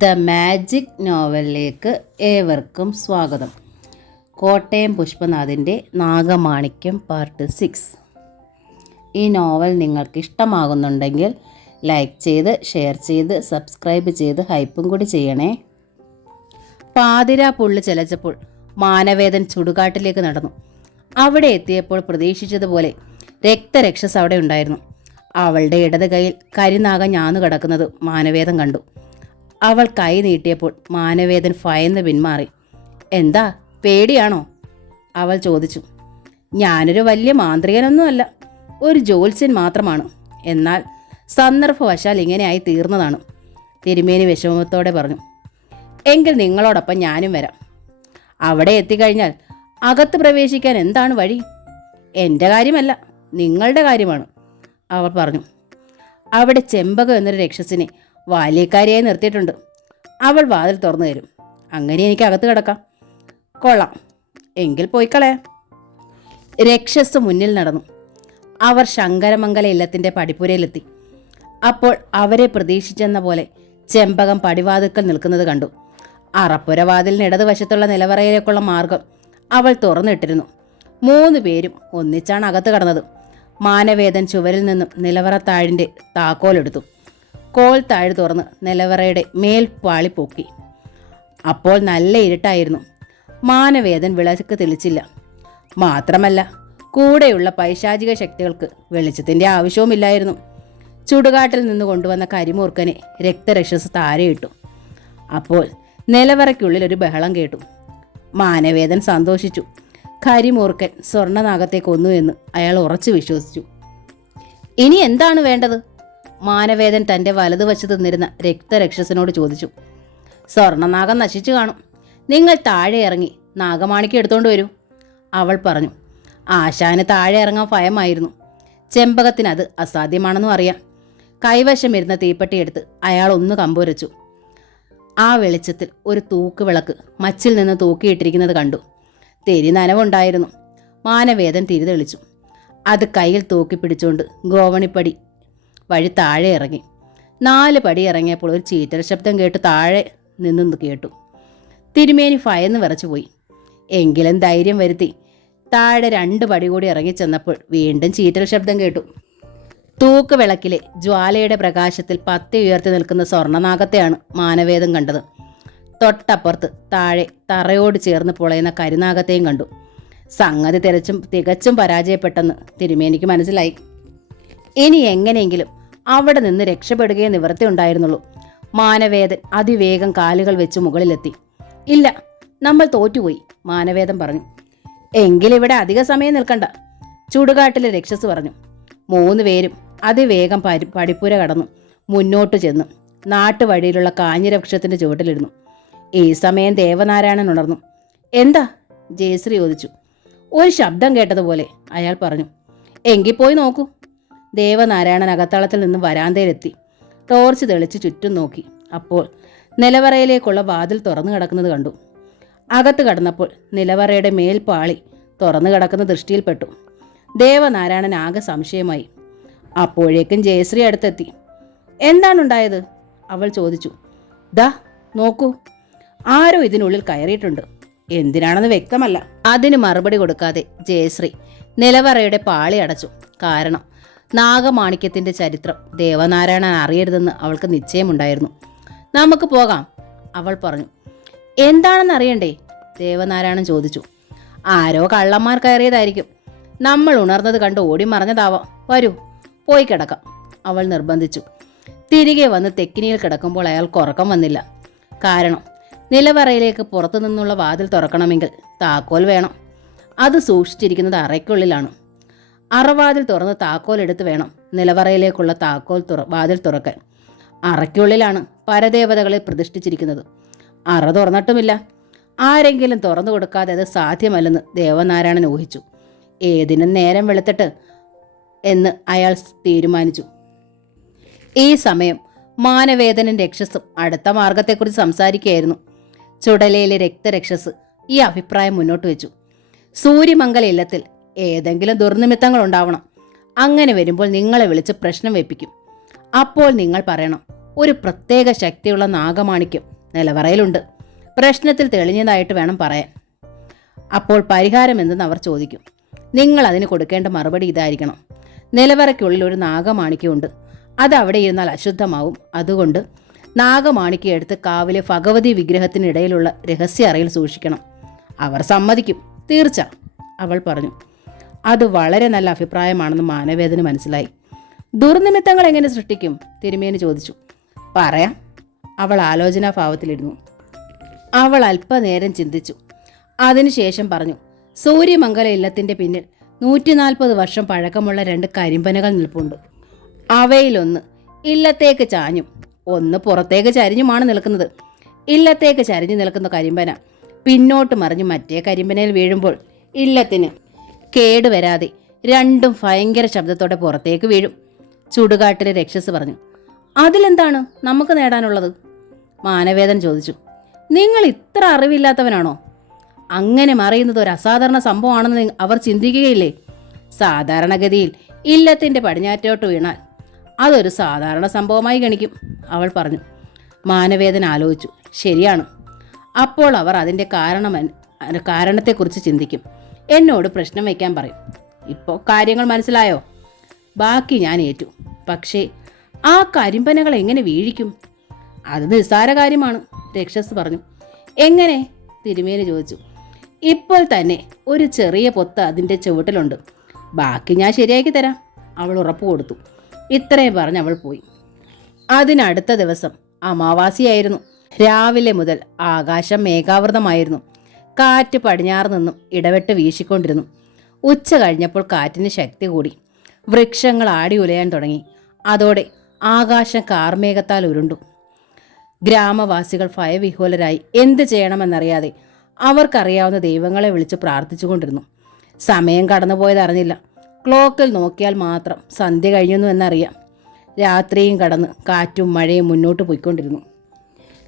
The magic നോവലിലേക്ക് ഏവർക്കും സ്വാഗതം. Kottayam പുഷ്പനാഥിൻ്റെ നാഗമാണിക്യം part 6. ഈ നോവൽ നിങ്ങൾക്ക് ഇഷ്ടമാകുന്നുണ്ടെങ്കിൽ ലൈക്ക് ചെയ്ത്, ഷെയർ ചെയ്ത്, സബ്സ്ക്രൈബ് ചെയ്ത് ഹൈപ്പും കൂടി ചെയ്യണേ. പാതിരാ പുള്ളി ചെലച്ചപ്പോൾ മാനവേദൻ ചുടുകാട്ടിലേക്ക് നടന്നു. അവിടെ എത്തിയപ്പോൾ പ്രതീക്ഷിച്ചതുപോലെ രക്തരക്ഷസ് അവിടെ ഉണ്ടായിരുന്നു. അവളുടെ ഇടത് കൈയിൽ കരിനാഗം ഞാന്നു കിടക്കുന്നത് മാനവേദൻ കണ്ടു. അവൾ കൈ നീട്ടിയപ്പോൾ മാനവേദൻ ഭയന്ന് പിന്മാറി. എന്താ, പേടിയാണോ? അവൾ ചോദിച്ചു. ഞാനൊരു വലിയ മാന്ത്രികനൊന്നുമല്ല, ഒരു ജ്യോത്സ്യൻ മാത്രമാണ്. എന്നാൽ സന്ദർഭവശാൽ ഇങ്ങനെയായി തീർന്നതാണ്. തിരുമേനി വിഷമത്തോടെ പറഞ്ഞു. എങ്കിൽ നിങ്ങളോടൊപ്പം ഞാനും വരാം. അവിടെ എത്തിക്കഴിഞ്ഞാൽ അകത്ത് പ്രവേശിക്കാൻ എന്താണ് വഴി? എൻ്റെ കാര്യമല്ല, നിങ്ങളുടെ കാര്യമാണ്, അവൾ പറഞ്ഞു. അവിടെ ചെമ്പകം എന്നൊരു രക്ഷസിനെ ബാല്യക്കാരിയായി നിർത്തിയിട്ടുണ്ട്. അവൾ വാതിൽ തുറന്നു തരും. അങ്ങനെ എനിക്ക് അകത്ത് കിടക്കാം. കൊള്ളാം, എങ്കിൽ പോയിക്കളയാം. രക്ഷസ് മുന്നിൽ നടന്നു. അവർ ശങ്കരമംഗല ഇല്ലത്തിൻ്റെ പടിപ്പുരയിലെത്തി. അപ്പോൾ അവരെ പ്രതീക്ഷിച്ചെന്ന പോലെ ചെമ്പകം പടിവാതിൽക്കൽ നിൽക്കുന്നത് കണ്ടു. അറപ്പുര വാതിലിന് ഇടതുവശത്തുള്ള നിലവറയിലേക്കുള്ള മാർഗം അവൾ തുറന്നിട്ടിരുന്നു. 3 പേരും ഒന്നിച്ചാണ് അകത്ത് കടന്നത്. മാനവേദൻ ചുവരിൽ നിന്നും നിലവറ താഴിൻ്റെ താക്കോലെടുത്തു. കോൽ താഴ് തുറന്ന് നിലവറയുടെ മേൽപ്പാളി പൊക്കി. അപ്പോൾ നല്ല ഇരുട്ടായിരുന്നു. മാനവേദൻ വിളക്ക് തെളിച്ചില്ല. മാത്രമല്ല, കൂടെയുള്ള പൈശാചിക ശക്തികൾക്ക് വെളിച്ചത്തിൻ്റെ ആവശ്യവുമില്ലായിരുന്നു. ചുടുകാട്ടിൽ നിന്ന് കൊണ്ടുവന്ന കരിമൂർക്കനെ രക്തരക്ഷസ് താരയിട്ടു. അപ്പോൾ നിലവറയ്ക്കുള്ളിൽ ഒരു ബഹളം കേട്ടു. മാനവേദൻ സന്തോഷിച്ചു. കരിമൂർക്കൻ സ്വർണ്ണനാഗത്തെ കൊന്നു എന്ന് അയാൾ ഉറച്ചു വിശ്വസിച്ചു. ഇനി എന്താണ് വേണ്ടത്? മാനവേദൻ തൻ്റെ വലതുവശത്ത് നിന്നിരുന്ന രക്തരക്ഷസിനോട് ചോദിച്ചു. സ്വർണ്ണനാഗം നശിച്ചു കാണും. നിങ്ങൾ താഴെ ഇറങ്ങി നാഗമാണിക്യം എടുത്തോണ്ട് വരൂ, അവൾ പറഞ്ഞു. ആശാന് താഴെ ഇറങ്ങാൻ ഭയമായിരുന്നു. ചെമ്പകത്തിന് അത് അസാധ്യമാണെന്നും അറിയാം. കൈവശം ഇരുന്ന തീപ്പെട്ടി എടുത്ത് അയാൾ ഒന്ന് കമ്പുരച്ചു. ആ വെളിച്ചത്തിൽ ഒരു തൂക്കുവിളക്ക് മച്ചിൽ നിന്ന് തൂക്കിയിട്ടിരിക്കുന്നത് കണ്ടു. തിരി നനവുണ്ടായിരുന്നു. മാനവേദൻ തിരി തെളിച്ചു. അത് കയ്യിൽ തൂക്കി പിടിച്ചുകൊണ്ട് ഗോവണിപ്പടി വഴി താഴെ ഇറങ്ങി. 4 പടി ഇറങ്ങിയപ്പോൾ ഒരു ചീറ്റൽ ശബ്ദം കേട്ട് താഴെ നിന്നു കേട്ടു. തിരുമേനി ഭയന്ന് വിറച്ചുപോയി. എങ്കിലും ധൈര്യം വരുത്തി താഴെ 2 പടി കൂടി ഇറങ്ങി ചെന്നപ്പോൾ വീണ്ടും ചീറ്റൽ ശബ്ദം കേട്ടു. തൂക്ക് വിളക്കിലെ ജ്വാലയുടെ പ്രകാശത്തിൽ പത്തി ഉയർത്തി നിൽക്കുന്ന സ്വർണ്ണനാഗത്തെയാണ് മാനവേദൻ കണ്ടത്. തൊട്ടപ്പുറത്ത് താഴെ തറയോട് ചേർന്ന് പൊളയുന്ന കരിനാഗത്തെയും കണ്ടു. സംഗതി തികച്ചും പരാജയപ്പെട്ടെന്ന് തിരുമേനിക്ക് മനസ്സിലായി. ഇനി എങ്ങനെയെങ്കിലും അവിടെ നിന്ന് രക്ഷപ്പെടുകയെ നിവൃത്തി ഉണ്ടായിരുന്നുള്ളൂ. മാനവേദൻ അതിവേഗം കാലുകൾ വെച്ച് മുകളിലെത്തി. ഇല്ല, നമ്മൾ തോറ്റുപോയി, മാനവേദൻ പറഞ്ഞു. എങ്കിലിവിടെ അധിക സമയം നിൽക്കണ്ട, ചുടുകാട്ടിലെ രക്ഷസ് പറഞ്ഞു. 3 പേരും അതിവേഗം പടിപ്പുര കടന്നു മുന്നോട്ട് ചെന്നു നാട്ടുവഴിയിലുള്ള കാഞ്ഞിരവൃക്ഷത്തിൻ്റെ ചുവട്ടിലിരുന്നു. ഈ സമയം ദേവനാരായണൻ ഉണർന്നു. എന്താ? ജയശ്രീ ചോദിച്ചു. ഒരു ശബ്ദം കേട്ടതുപോലെ അയാൾ പറഞ്ഞു. എങ്കിൽ പോയി നോക്കൂ. ദേവനാരായണൻ അകത്തളത്തിൽ നിന്ന് വരാന്തയിലെത്തി. ടോർച്ച് തെളിച്ച് ചുറ്റും നോക്കി. അപ്പോൾ നിലവറയിലേക്കുള്ള വാതിൽ തുറന്നു കിടക്കുന്നത് കണ്ടു. അകത്ത് കടന്നപ്പോൾ നിലവറയുടെ മേൽപ്പാളി തുറന്നു കിടക്കുന്ന ദൃഷ്ടിയിൽപ്പെട്ടു. ദേവനാരായണൻ ആകെ സംശയമായി. അപ്പോഴേക്കും ജയശ്രീ അടുത്തെത്തി. എന്താണുണ്ടായത്? അവൾ ചോദിച്ചു. ദാ നോക്കൂ, ആരോ ഇതിനുള്ളിൽ കയറിയിട്ടുണ്ട്. എന്തിനാണെന്ന് വ്യക്തമല്ല. അതിന് മറുപടി കൊടുക്കാതെ ജയശ്രീ നിലവറയുടെ പാളി അടച്ചു. കാരണം നാഗമാണിക്യത്തിൻ്റെ ചരിത്രം ദേവനാരായണൻ അറിയരുതെന്ന് അവൾക്ക് നിശ്ചയമുണ്ടായിരുന്നു. നമുക്ക് പോകാം, അവൾ പറഞ്ഞു. എന്താണെന്ന് അറിയണ്ടേ? ദേവനാരായണൻ ചോദിച്ചു. ആരോ കള്ളന്മാർ കയറിയതായിരിക്കും. നമ്മൾ ഉണർന്നത് കണ്ട് ഓടി മറഞ്ഞതാവാം. വരൂ, പോയി കിടക്കാം, അവൾ നിർബന്ധിച്ചു. തിരികെ വന്ന് തെക്കിനിയിൽ കിടക്കുമ്പോൾ അയാൾക്ക് ഉറക്കം വന്നില്ല. കാരണം നിലവറയിലേക്ക് പുറത്തു നിന്നുള്ള വാതിൽ തുറക്കണമെങ്കിൽ താക്കോൽ വേണം. അത് സൂക്ഷിച്ചിരിക്കുന്നത് അറയ്ക്കുള്ളിലാണ്. അറവാതിൽ തുറന്ന് താക്കോൽ എടുത്ത് വേണം നിലവറയിലേക്കുള്ള വാതിൽ തുറക്കാൻ. അറയ്ക്കുള്ളിലാണ് പരദേവതകളെ പ്രതിഷ്ഠിച്ചിരിക്കുന്നത്. അറ തുറന്നിട്ടുമില്ല. ആരെങ്കിലും തുറന്നു കൊടുക്കാതെ അത് സാധ്യമല്ലെന്ന് ദേവനാരായണൻ ഊഹിച്ചു. ഏതിനും നേരം വെളുത്തിട്ട് എന്ന് അയാൾ തീരുമാനിച്ചു. ഈ സമയം മാനവേദനും രക്ഷസും അടുത്ത മാർഗത്തെക്കുറിച്ച് സംസാരിക്കുകയായിരുന്നു. ചുടലയിലെ രക്തരക്ഷസ് ഈ അഭിപ്രായം മുന്നോട്ട് വെച്ചു. സൂര്യമംഗല ഇല്ലത്തിൽ ഏതെങ്കിലും ദുർനിമിത്തങ്ങൾ ഉണ്ടാവണം. അങ്ങനെ വരുമ്പോൾ നിങ്ങളെ വിളിച്ച് പ്രശ്നം വെപ്പിക്കും. അപ്പോൾ നിങ്ങൾ പറയണം, ഒരു പ്രത്യേക ശക്തിയുള്ള നാഗമാണിക്യം നിലവറയിലുണ്ട്. പ്രശ്നത്തിൽ തെളിഞ്ഞതായിട്ട് വേണം പറയാൻ. അപ്പോൾ പരിഹാരം എന്തെന്ന് അവർ ചോദിക്കും. നിങ്ങൾ അതിന് കൊടുക്കേണ്ട മറുപടി ഇതായിരിക്കണം: നിലവറയ്ക്കുള്ളിൽ ഒരു നാഗമാണിക്യമുണ്ട്. അത് അവിടെ ഇരുന്നാൽ അശുദ്ധമാവും. അതുകൊണ്ട് നാഗമാണിക്യം എടുത്ത് കാവിലെ ഭഗവതി വിഗ്രഹത്തിനിടയിലുള്ള രഹസ്യ അറയിൽ സൂക്ഷിക്കണം. അവർ സമ്മതിക്കും, തീർച്ച, അവൾ പറഞ്ഞു. അത് വളരെ നല്ല അഭിപ്രായമാണെന്ന് മാനവേദന് മനസ്സിലായി. ദുർനിമിത്തങ്ങൾ എങ്ങനെ സൃഷ്ടിക്കും? തിരുമേനി ചോദിച്ചു. പറയാം, അവൾ ആലോചനാഭാവത്തിലിരുന്നു. അവൾ അല്പനേരം ചിന്തിച്ചു. അതിനുശേഷം പറഞ്ഞു, സൂര്യമംഗല ഇല്ലത്തിൻ്റെ പിന്നിൽ 140 വർഷം പഴക്കമുള്ള 2 കരിമ്പനകൾ നിൽപ്പുണ്ട്. അവയിലൊന്ന് ഇല്ലത്തേക്ക് ചാഞ്ഞും ഒന്ന് പുറത്തേക്ക് ചരിഞ്ഞുമാണ് നിൽക്കുന്നത്. ഇല്ലത്തേക്ക് ചരിഞ്ഞു നിൽക്കുന്ന കരിമ്പന പിന്നോട്ട് മറിഞ്ഞ് മറ്റേ കരിമ്പനയിൽ വീഴുമ്പോൾ ഇല്ലത്തിന് കേടുവരാതെ രണ്ടും ഭയങ്കര ശബ്ദത്തോടെ പുറത്തേക്ക് വീഴും. ചുടുകാട്ടിലെ രക്ഷസ് പറഞ്ഞു. അതിലെന്താണ് നമുക്ക് നേടാനുള്ളത്? മാനവേദൻ ചോദിച്ചു. നിങ്ങൾ ഇത്ര അറിവില്ലാത്തവനാണോ? അങ്ങനെ മറിയുന്നത് ഒരു അസാധാരണ സംഭവമാണെന്ന് അവർ ചിന്തിക്കുകയില്ലേ? സാധാരണഗതിയിൽ ഇല്ലത്തിൻ്റെ പടിഞ്ഞാറ്റോട്ട് വീണാൽ അതൊരു സാധാരണ സംഭവമായി ഗണിക്കും, അവൾ പറഞ്ഞു. മാനവേദൻ ആലോചിച്ചു. ശരിയാണ്. അപ്പോൾ അവർ അതിൻ്റെ കാരണത്തെക്കുറിച്ച് ചിന്തിക്കും. എന്നോട് പ്രശ്നം വയ്ക്കാൻ പറയും. ഇപ്പോൾ കാര്യങ്ങൾ മനസ്സിലായോ? ബാക്കി ഞാൻ ഏറ്റു. പക്ഷേ ആ കരിമ്പനകൾ എങ്ങനെ വീഴിക്കും? അത് നിസ്സാര കാര്യമാണ്, രക്ഷസ് പറഞ്ഞു. എങ്ങനെ? തിരുമേനി ചോദിച്ചു. ഇപ്പോൾ തന്നെ ഒരു ചെറിയ പൊത്ത് അതിൻ്റെ ചുവട്ടിലുണ്ട്. ബാക്കി ഞാൻ ശരിയാക്കി തരാം, അവൾ ഉറപ്പ് കൊടുത്തു. ഇത്രയും പറഞ്ഞ് അവൾ പോയി. അതിനടുത്ത ദിവസം അമാവാസിയായിരുന്നു. രാവിലെ മുതൽ ആകാശം മേഘാവൃതമായിരുന്നു. കാറ്റ് പടിഞ്ഞാറ് നിന്നും ഇടവിട്ട് വീശിക്കൊണ്ടിരുന്നു. ഉച്ച കഴിഞ്ഞപ്പോൾ കാറ്റിന് ശക്തി കൂടി. വൃക്ഷങ്ങൾ ആടി ഉലയാൻ തുടങ്ങി. അതോടെ ആകാശം കാർമേഘത്താൽ ഉരുണ്ടു. ഗ്രാമവാസികൾ ഭയവിഹ്വലരായി. എന്ത് ചെയ്യണമെന്നറിയാതെ അവർക്കറിയാവുന്ന ദൈവങ്ങളെ വിളിച്ച് പ്രാർത്ഥിച്ചുകൊണ്ടിരുന്നു. സമയം കടന്നുപോയതറിഞ്ഞില്ല. ക്ലോക്കിൽ നോക്കിയാൽ മാത്രം സന്ധ്യ കഴിഞ്ഞു എന്നറിയാം. രാത്രിയും കടന്ന് കാറ്റും മഴയും മുന്നോട്ട് പോയിക്കൊണ്ടിരുന്നു.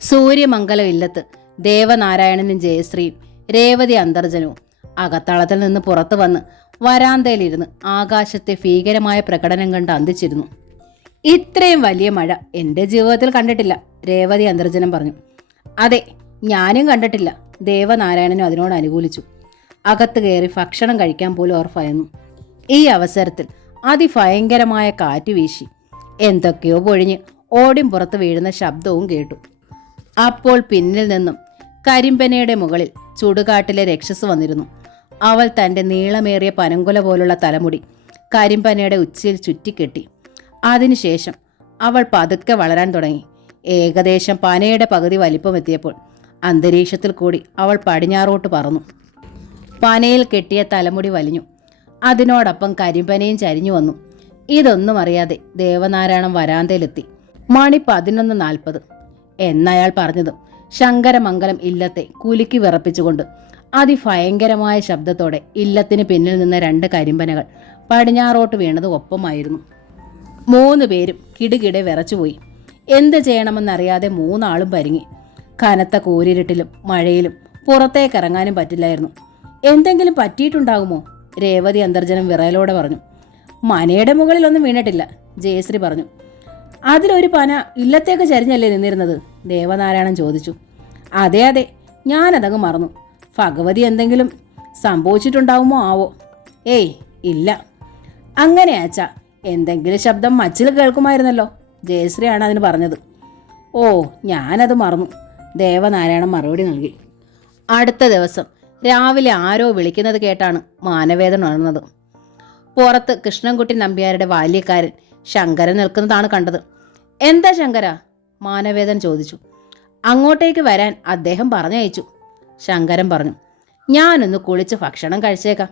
സൂര്യമംഗലം ഇല്ലത്ത് ദേവനാരായണനും ജയശ്രീയും രേവതി അന്തർജനവും അകത്തളത്തിൽ നിന്ന് പുറത്തു വന്ന് വരാന്തയിലിരുന്ന് ആകാശത്തെ ഭീകരമായ പ്രകടനം കണ്ട് അന്തിച്ചിരുന്നു. ഇത്രയും വലിയ മഴ എൻ്റെ ജീവിതത്തിൽ കണ്ടിട്ടില്ല, രേവതി അന്തർജനം പറഞ്ഞു. അതെ, ഞാനും കണ്ടിട്ടില്ല, ദേവനാരായണനും അതിനോട് അനുകൂലിച്ചു. അകത്ത് കയറി ഭക്ഷണം കഴിക്കാൻ പോലും അവർ ഭയന്നു. ഈ അവസരത്തിൽ അതിഭയങ്കരമായ കാറ്റ് വീശി. എന്തൊക്കെയോ പൊഴിഞ്ഞ് ഓടിയും പുറത്ത് വീഴുന്ന ശബ്ദവും കേട്ടു. അപ്പോൾ പിന്നിൽ നിന്നും കരിമ്പനയുടെ മുകളിൽ ചുടുകാട്ടിലെ രക്ഷസ് വന്നിരുന്നു. അവൾ തൻ്റെ നീളമേറിയ പനങ്കുല പോലുള്ള തലമുടി കരിമ്പനയുടെ ഉച്ചിയിൽ ചുറ്റിക്കെട്ടി. അതിനുശേഷം അവൾ പതുക്കെ വളരാൻ തുടങ്ങി. ഏകദേശം പനയുടെ പകുതി വലിപ്പമെത്തിയപ്പോൾ അന്തരീക്ഷത്തിൽ കൂടി അവൾ പടിഞ്ഞാറോട്ട് പറന്നു. പനയിൽ കെട്ടിയ തലമുടി വലിഞ്ഞു. അതിനോടൊപ്പം കരിമ്പനയും ചരിഞ്ഞു വന്നു. ഇതൊന്നും അറിയാതെ ദേവനാരായണൻ വരാന്തയിലെത്തി. മണി 11:40 എന്നയാൾ പറഞ്ഞതും ശങ്കരമംഗലം ഇല്ലത്തെ കുലുക്കി വിറപ്പിച്ചുകൊണ്ട് അതിഭയങ്കരമായ ശബ്ദത്തോടെ ഇല്ലത്തിന് പിന്നിൽ നിന്ന് 2 കരിമ്പനകൾ പടിഞ്ഞാറോട്ട് വീണത് ഒപ്പമായിരുന്നു. 3 പേരും കിടുകിടെ വിറച്ചുപോയി. എന്ത് ചെയ്യണമെന്നറിയാതെ 3 ആളും പരിങ്ങി. കനത്ത കൂരിരുട്ടിലും മഴയിലും പുറത്തേക്കിറങ്ങാനും പറ്റില്ലായിരുന്നു. എന്തെങ്കിലും പറ്റിയിട്ടുണ്ടാകുമോ? രേവതി അന്തർജനം വിറയലോടെ പറഞ്ഞു. മനയുടെ മുകളിലൊന്നും വീണിട്ടില്ല, ജയശ്രീ പറഞ്ഞു. അതിലൊരു പന ഇല്ലത്തേക്ക് ചരിഞ്ഞല്ലേ നിന്നിരുന്നത്? ദേവനാരായണൻ ചോദിച്ചു. അതെ അതെ, ഞാനതങ്ങ് മറന്നു. ഭഗവതി എന്തെങ്കിലും സംഭവിച്ചിട്ടുണ്ടാവുമോ ആവോ? ഏയ് ഇല്ല. അങ്ങനെ ആച്ചാ, എന്തെങ്കിലും ശബ്ദം മച്ചിൽ കേൾക്കുമായിരുന്നല്ലോ, ജയശ്രീയാണ് അതിന് പറഞ്ഞത്. ഓ, ഞാനത് മറന്നു, ദേവനാരായണൻ മറുപടി നൽകി. അടുത്ത ദിവസം രാവിലെ ആരോ വിളിക്കുന്നത് കേട്ടാണ് മാനവേദൻ ഉണർന്നത്. പുറത്ത് കൃഷ്ണൻകുട്ടി നമ്പ്യാരുടെ ബാല്യക്കാരൻ ശങ്കരൻ നിൽക്കുന്നതാണ് കണ്ടത്. എന്താ ശങ്കര? മാനവേദൻ ചോദിച്ചു. അങ്ങോട്ടേക്ക് വരാൻ അദ്ദേഹം പറഞ്ഞയച്ചു, ശങ്കരൻ പറഞ്ഞു. ഞാനൊന്ന് കുളിച്ച് ഭക്ഷണം കഴിച്ചേക്കാം.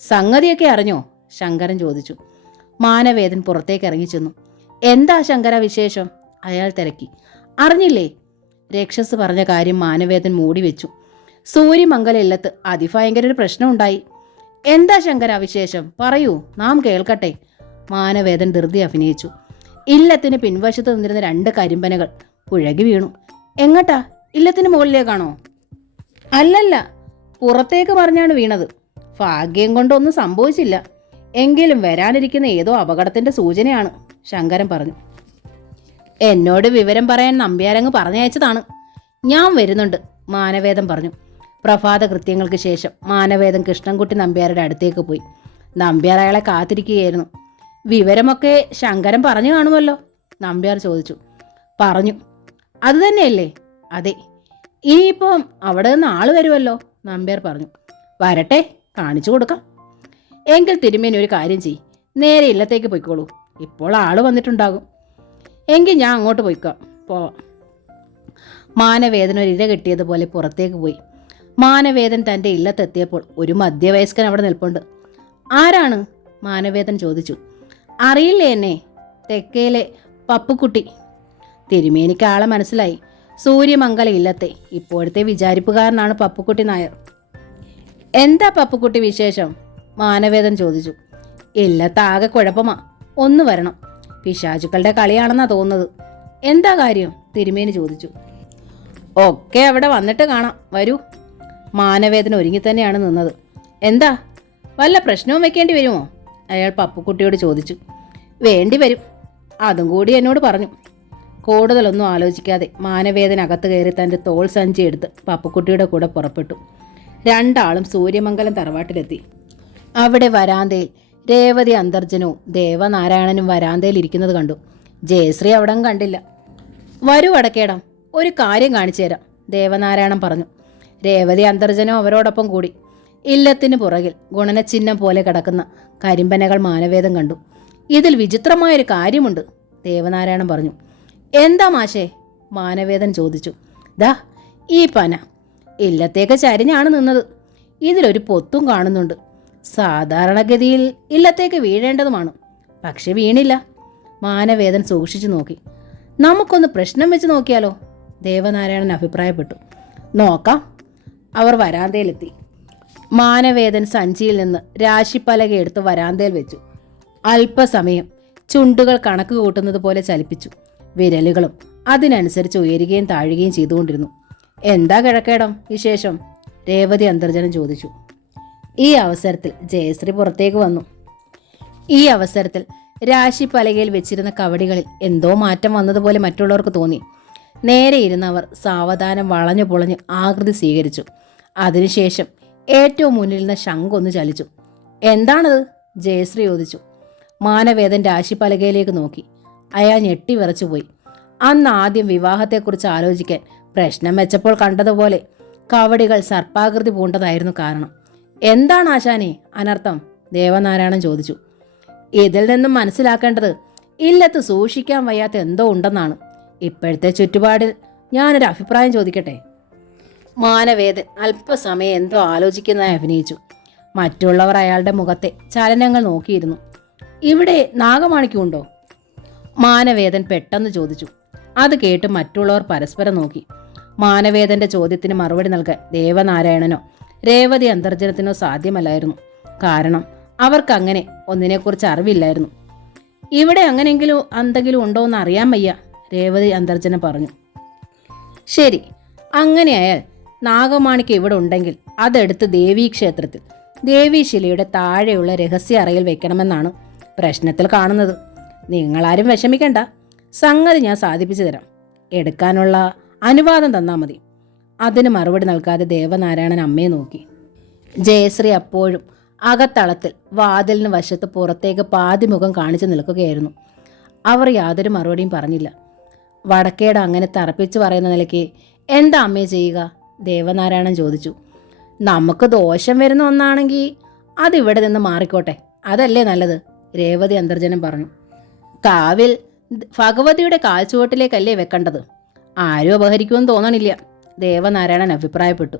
സംഗതിയൊക്കെ അറിഞ്ഞോ? ശങ്കരൻ ചോദിച്ചു. മാനവേദൻ പുറത്തേക്ക് ഇറങ്ങിച്ചെന്നു. എന്താ ശങ്കര വിശേഷം? അയാൾ തിരക്കി. അറിഞ്ഞില്ലേ? രക്ഷസ് പറഞ്ഞ കാര്യം മാനവേദൻ മൂടി വെച്ചു. സൂര്യമംഗല ഇല്ലത്ത് അതിഭയങ്കര ഒരു പ്രശ്നം ഉണ്ടായി. എന്താ ശങ്കര വിശേഷം? പറയൂ, നാം കേൾക്കട്ടെ. മാനവേദൻ ധൃതി അഭിനയിച്ചു. ഇല്ലത്തിന് പിൻവശത്ത് നിന്നിരുന്ന 2 കരിമ്പനകൾ പുഴകി വീണു. എങ്ങട്ടാ? ഇല്ലത്തിന് മുകളിലേക്കാണോ? അല്ലല്ല, പുറത്തേക്ക് മറിഞ്ഞാണ് വീണത്. ഭാഗ്യം കൊണ്ടൊന്നും സംഭവിച്ചില്ല. എങ്കിലും വരാനിരിക്കുന്ന ഏതോ അപകടത്തിന്റെ സൂചനയാണ്, ശങ്കരൻ പറഞ്ഞു. എന്നോട് വിവരം പറയാൻ നമ്പ്യാരങ്ങ് പറഞ്ഞയച്ചതാണ്. ഞാൻ വരുന്നുണ്ട്, മാനവേദൻ പറഞ്ഞു. പ്രഭാത കൃത്യങ്ങൾക്ക് ശേഷം മാനവേദൻ കൃഷ്ണൻകുട്ടി നമ്പ്യാരുടെ അടുത്തേക്ക് പോയി. നമ്പ്യാർ അയാളെ കാത്തിരിക്കുകയായിരുന്നു. വിവരമൊക്കെ ശങ്കരൻ പറഞ്ഞു കാണുമല്ലോ? നമ്പ്യാർ ചോദിച്ചു. പറഞ്ഞു. അത് തന്നെയല്ലേ? അതെ. ഇനിയിപ്പം അവിടെ നിന്ന് ആള് വരുമല്ലോ? നമ്പ്യാർ പറഞ്ഞു. വരട്ടെ, കാണിച്ചു കൊടുക്കാം. എങ്കിൽ തിരുമേനി ഒരു കാര്യം ചെയ്യ്, നേരെ ഇല്ലത്തേക്ക് പോയിക്കോളൂ. ഇപ്പോൾ ആള് വന്നിട്ടുണ്ടാകും. എങ്കിൽ ഞാൻ അങ്ങോട്ട് പോവാം. മാനവേദൻ ഒരു ഇര കെട്ടിയതുപോലെ പുറത്തേക്ക് പോയി. മാനവേദൻ തൻ്റെ ഇല്ലത്തെത്തിയപ്പോൾ ഒരു മധ്യവയസ്കൻ അവിടെ നിൽപ്പുണ്ട്. ആരാണ്? മാനവേദൻ ചോദിച്ചു. അറിയില്ലേ എന്നെ? തെക്കേലെ പപ്പുക്കുട്ടി. തിരുമേനിക്ക് ആളെ മനസ്സിലായി. സൂര്യമംഗല ഇല്ലത്തെ ഇപ്പോഴത്തെ വിചാരിപ്പുകാരനാണ് പപ്പുക്കുട്ടി നായർ. എന്താ പപ്പുക്കുട്ടി വിശേഷം? മാനവേദൻ ചോദിച്ചു. ഇല്ലത്താകെ കുഴപ്പമാ, ഒന്ന് വരണം. പിശാചുക്കളുടെ കളിയാണെന്നാ തോന്നുന്നത്. എന്താ കാര്യം? തിരുമേനി ചോദിച്ചു. ഒക്കെ അവിടെ വന്നിട്ട് കാണാം, വരൂ. മാനവേദൻ ഒരുങ്ങി തന്നെയാണ് നിന്നത്. എന്താ, വല്ല പ്രശ്നവും വെക്കേണ്ടി വരുമോ? അയാൾ പപ്പുക്കുട്ടിയോട് ചോദിച്ചു. വേണ്ടി വരും, അതും കൂടി എന്നോട് പറഞ്ഞു. കൂടുതലൊന്നും ആലോചിക്കാതെ മാനവേദൻ അകത്ത് കയറി തൻ്റെ തോൾ സഞ്ചി എടുത്ത് പപ്പുക്കുട്ടിയുടെ കൂടെ പുറപ്പെട്ടു. രണ്ടാളും സൂര്യമംഗലം തറവാട്ടിലെത്തി. അവിടെ വരാന്തയിൽ രേവതി അന്തർജനവും ദേവനാരായണനും വരാന്തയിൽ ഇരിക്കുന്നത് കണ്ടു. ജയശ്രീ അവിടം കണ്ടില്ല. വരൂ വടക്കേടം, ഒരു കാര്യം കാണിച്ചു തരാം, ദേവനാരായണൻ പറഞ്ഞു. രേവതി അന്തർജനം അവരോടൊപ്പം കൂടി. ഇല്ലത്തിന് പുറകിൽ ഗുണനച്ചിഹ്നം പോലെ കിടക്കുന്ന കരിമ്പനകൾ മാനവേദൻ കണ്ടു. ഇതിൽ വിചിത്രമായൊരു കാര്യമുണ്ട്, ദേവനാരായണൻ പറഞ്ഞു. എന്താ മാഷേ? മാനവേദൻ ചോദിച്ചു. ദാ ഈ പന ഇല്ലത്തേക്ക് ചരിഞ്ഞാണ് നിന്നത്. ഇതിലൊരു പൊത്തും കാണുന്നുണ്ട്. സാധാരണഗതിയിൽ ഇല്ലത്തേക്ക് വീഴേണ്ടതുമാണ്, പക്ഷെ വീണില്ല. മാനവേദൻ സൂക്ഷിച്ചു നോക്കി. നമുക്കൊന്ന് പ്രശ്നം വെച്ച് നോക്കിയാലോ? ദേവനാരായണൻ അഭിപ്രായപ്പെട്ടു. നോക്കാം. അവർ വരാന്തയിലെത്തി. മാനവേദൻ സഞ്ചിയിൽ നിന്ന് രാശിപ്പലക എടുത്ത് വരാന്തയിൽ വെച്ചു. അല്പസമയം ചുണ്ടുകൾ കണക്ക് കൂട്ടുന്നത് പോലെ ചലിപ്പിച്ചു. വിരലുകളും അതിനനുസരിച്ച് ഉയരുകയും താഴുകയും ചെയ്തുകൊണ്ടിരുന്നു. എന്താ കിഴക്കേടം വിശേഷം? രേവതി അന്തർജനം ചോദിച്ചു. ഈ അവസരത്തിൽ ജയശ്രീ പുറത്തേക്ക് വന്നു. ഈ അവസരത്തിൽ രാശിപ്പലകയിൽ വെച്ചിരുന്ന കവടികളിൽ എന്തോ മാറ്റം വന്നതുപോലെ മറ്റുള്ളവർക്ക് തോന്നി. നേരെ ഇരുന്നവർ സാവധാനം വളഞ്ഞു പൊളഞ്ഞ് ആകൃതി സ്വീകരിച്ചു. അതിനുശേഷം ഏറ്റവും മുന്നിൽ നിന്ന് ശംഖൊന്ന് ചലിച്ചു. എന്താണത്? ജയശ്രീ ചോദിച്ചു. മാനവേദൻ രാശിപ്പലകയിലേക്ക് നോക്കി. അയാൾ ഞെട്ടിവിറച്ചുപോയി. അന്ന് ആദ്യം വിവാഹത്തെക്കുറിച്ച് ആലോചിക്കാൻ പ്രശ്നം വെച്ചപ്പോൾ കണ്ടതുപോലെ കവടികൾ സർപ്പാകൃതി പൂണ്ടതായിരുന്നു കാരണം. എന്താണ് ആശാനെ അനർത്ഥം? ദേവനാരായണൻ ചോദിച്ചു. ഇതിൽ നിന്നും മനസ്സിലാക്കേണ്ടത് ഇല്ലത്ത് സൂക്ഷിക്കാൻ വയ്യാത്ത എന്തോ ഉണ്ടെന്നാണ്. ഇപ്പോഴത്തെ ചുറ്റുപാടിൽ ഞാനൊരു അഭിപ്രായം ചോദിക്കട്ടെ? മാനവേദൻ അല്പസമയം എന്തോ ആലോചിക്കുന്നതായി അഭിനയിച്ചു. മറ്റുള്ളവർ അയാളുടെ മുഖത്തെ ചലനങ്ങൾ നോക്കിയിരുന്നു. ഇവിടെ നാഗമാണിക്യമുണ്ടോ? മാനവേദൻ പെട്ടെന്ന് ചോദിച്ചു. അത് കേട്ട് മറ്റുള്ളവർ പരസ്പരം നോക്കി. മാനവേദന്റെ ചോദ്യത്തിന് മറുപടി നൽകാൻ ദേവനാരായണനോ രേവതി അന്തർജനത്തിനോ സാധ്യമല്ലായിരുന്നു. കാരണം അവർക്കങ്ങനെ ഒന്നിനെക്കുറിച്ച് അറിവില്ലായിരുന്നു. ഇവിടെ അങ്ങനെയെങ്കിലും എന്തെങ്കിലും ഉണ്ടോ എന്ന് അറിയാൻ വയ്യ, രേവതി അന്തർജനം പറഞ്ഞു. ശരി, അങ്ങനെയായാൽ നാഗമാണിക്ക് ഇവിടെ ഉണ്ടെങ്കിൽ അതെടുത്ത് ദേവീക്ഷേത്രത്തിൽ ദേവീശിലയുടെ താഴെയുള്ള രഹസ്യ അറയിൽ വെക്കണമെന്നാണ് പ്രശ്നത്തിൽ കാണുന്നത്. നിങ്ങളാരും വിഷമിക്കണ്ട, സംഗതി ഞാൻ സാധിപ്പിച്ചു തരാം. എടുക്കാനുള്ള അനുവാദം തന്നാൽ മതി. അതിന് മറുപടി നൽകാതെ ദേവനാരായണൻ അമ്മയെ നോക്കി. ജയശ്രീ അപ്പോഴും അകത്തളത്തിൽ വാതിലിന് വശത്ത് പുറത്തേക്ക് പാതിമുഖം കാണിച്ചു നിൽക്കുകയായിരുന്നു. അവർ യാതൊരു മറുപടിയും പറഞ്ഞില്ല. വടക്കേട് അങ്ങനെ തറപ്പിച്ച് പറയുന്ന നിലയ്ക്ക് എന്താ അമ്മയെ ചെയ്യുക? ദേവനാരായണൻ ചോദിച്ചു. നമുക്ക് ദോഷം വരുന്ന ഒന്നാണെങ്കിൽ അതിവിടെ നിന്ന് മാറിക്കോട്ടെ, അതല്ലേ നല്ലത്, രേവതി അന്തർജനം പറഞ്ഞു. കാവിൽ ഭഗവതിയുടെ കാൽച്ചുവട്ടിലേക്കല്ലേ വെക്കേണ്ടത്, ആരും അപഹരിക്കുമെന്ന് തോന്നണില്ല, ദേവനാരായണൻ അഭിപ്രായപ്പെട്ടു.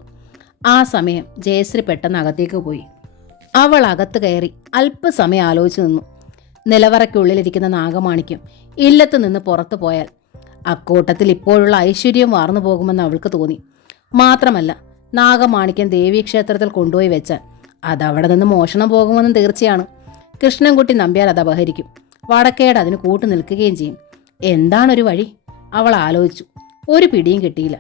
ആ സമയം ജയശ്രീ പെട്ടെന്ന് അകത്തേക്ക് പോയി. അവൾ അകത്ത് കയറി അല്പസമയം ആലോചിച്ചു നിന്നു. നിലവറയ്ക്കുള്ളിലിരിക്കുന്ന നാഗമാണിക്യം ഇല്ലത്ത് നിന്ന് പുറത്തു പോയാൽ അക്കൂട്ടത്തിൽ ഇപ്പോഴുള്ള ഐശ്വര്യം വാർന്നു പോകുമെന്ന് അവൾക്ക് തോന്നി. മാത്രമല്ല, നാഗമാണിക്യം ദേവീക്ഷേത്രത്തിൽ കൊണ്ടുപോയി വെച്ചാൽ അതവിടെ നിന്ന് മോഷണം പോകുമെന്നും തീർച്ചയാണ്. കൃഷ്ണൻകുട്ടി നമ്പ്യാർ അത് അപഹരിക്കും. വടക്കേട് അതിന് കൂട്ടു നിൽക്കുകയും ചെയ്യും. എന്താണൊരു വഴി? അവൾ ആലോചിച്ചു. ഒരു പിടിയും കിട്ടിയില്ല.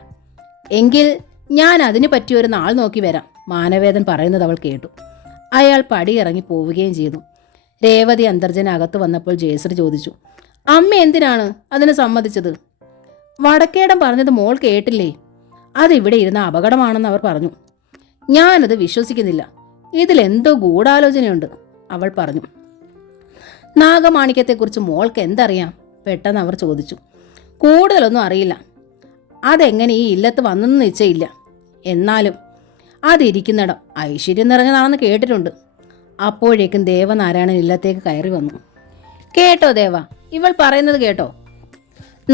എങ്കിൽ ഞാൻ അതിന് പറ്റിയൊരു നാൾ നോക്കി വരാം, മാനവേദൻ പറയുന്നത് അവൾ കേട്ടു. അയാൾ പടിയിറങ്ങി പോവുകയും ചെയ്തു. രേവതി അന്തർജന അകത്ത് വന്നപ്പോൾ ജയശ്രീ ചോദിച്ചു. അമ്മ എന്തിനാണ് അതിന് സമ്മതിച്ചത്? വടക്കേടം പറഞ്ഞത് മോൾ കേട്ടില്ലേ? അതിവിടെ ഇരുന്ന അപകടമാണെന്ന് അവർ പറഞ്ഞു. ഞാനത് വിശ്വസിക്കുന്നില്ല. ഇതിലെന്തോ ഗൂഢാലോചനയുണ്ട്, അവൾ പറഞ്ഞു. നാഗമാണിക്യത്തെക്കുറിച്ച് മോൾക്ക് എന്തറിയാം? പെട്ടെന്ന് അവർ ചോദിച്ചു. കൂടുതലൊന്നും അറിയില്ല. അതെങ്ങനെ ഈ ഇല്ലത്ത് വന്നെന്ന് നിശ്ചയില്ല. എന്നാലും അതിരിക്കുന്നിടം ഐശ്വര്യം നിറഞ്ഞതാണെന്ന് കേട്ടിട്ടുണ്ട്. അപ്പോഴേക്കും ദേവനാരായണൻ ഇല്ലത്തേക്ക് കയറി വന്നു. കേട്ടോ ദേവ, ഇവൾ പറയുന്നത് കേട്ടോ?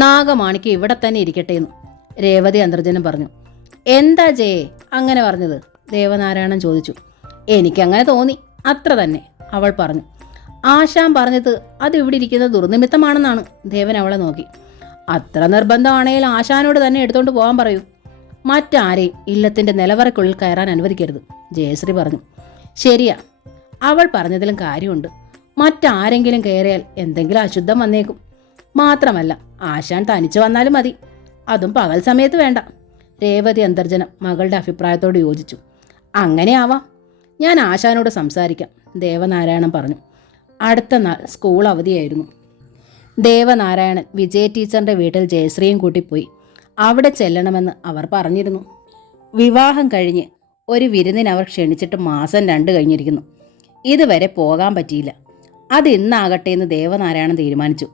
നാഗമാണിക്യം ഇവിടെ തന്നെ ഇരിക്കട്ടെ എന്ന് രേവതി അന്തർജനം പറഞ്ഞു. എന്താ ജയേ അങ്ങനെ പറഞ്ഞത്? ദേവനാരായണൻ ചോദിച്ചു. എനിക്കങ്ങനെ തോന്നി, അത്ര തന്നെ, അവൾ പറഞ്ഞു. ആശാൻ പറഞ്ഞത് അത് ഇവിടെ ഇരിക്കുന്നത് ദുർനിമിത്തമാണെന്നാണ്. ദേവൻ അവളെ നോക്കി. അത്ര നിർബന്ധമാണെങ്കിൽ ആശാനോട് തന്നെ എടുത്തോണ്ട് പോകാൻ പറയൂ. മറ്റാരെയും ഇല്ലത്തിന്റെ നിലവറയ്ക്കുള്ളിൽ കയറാൻ അനുവദിക്കരുത്, ജയശ്രീ പറഞ്ഞു. ശരിയാ, അവൾ പറഞ്ഞതിലും കാര്യമുണ്ട്. മറ്റാരെങ്കിലും കയറിയാൽ എന്തെങ്കിലും അശുദ്ധം വന്നേക്കും. മാത്രമല്ല, ആശാൻ തനിച്ചു വന്നാലും മതി, അതും പകൽ സമയത്ത് വേണ്ട. രേവതി അന്തർജനം മകളുടെ അഭിപ്രായത്തോട് യോജിച്ചു. അങ്ങനെ ആവാം, ഞാൻ ആശാനോട് സംസാരിക്കാം, ദേവനാരായണൻ പറഞ്ഞു. അടുത്ത നാൾ സ്കൂൾ അവധിയായിരുന്നു. ദേവനാരായണൻ വിജയ ടീച്ചറിന്റെ വീട്ടിൽ ജയശ്രീയും കൂട്ടിപ്പോയി. അവിടെ ചെല്ലണമെന്ന് അവർ പറഞ്ഞിരുന്നു. വിവാഹം കഴിഞ്ഞ് ഒരു വിരുന്നിന് അവർ ക്ഷണിച്ചിട്ട് മാസം 2 കഴിഞ്ഞിരിക്കുന്നു. ഇതുവരെ പോകാൻ പറ്റിയില്ല. അത് ഇന്നാകട്ടെ എന്ന് ദേവനാരായണൻ തീരുമാനിച്ചു.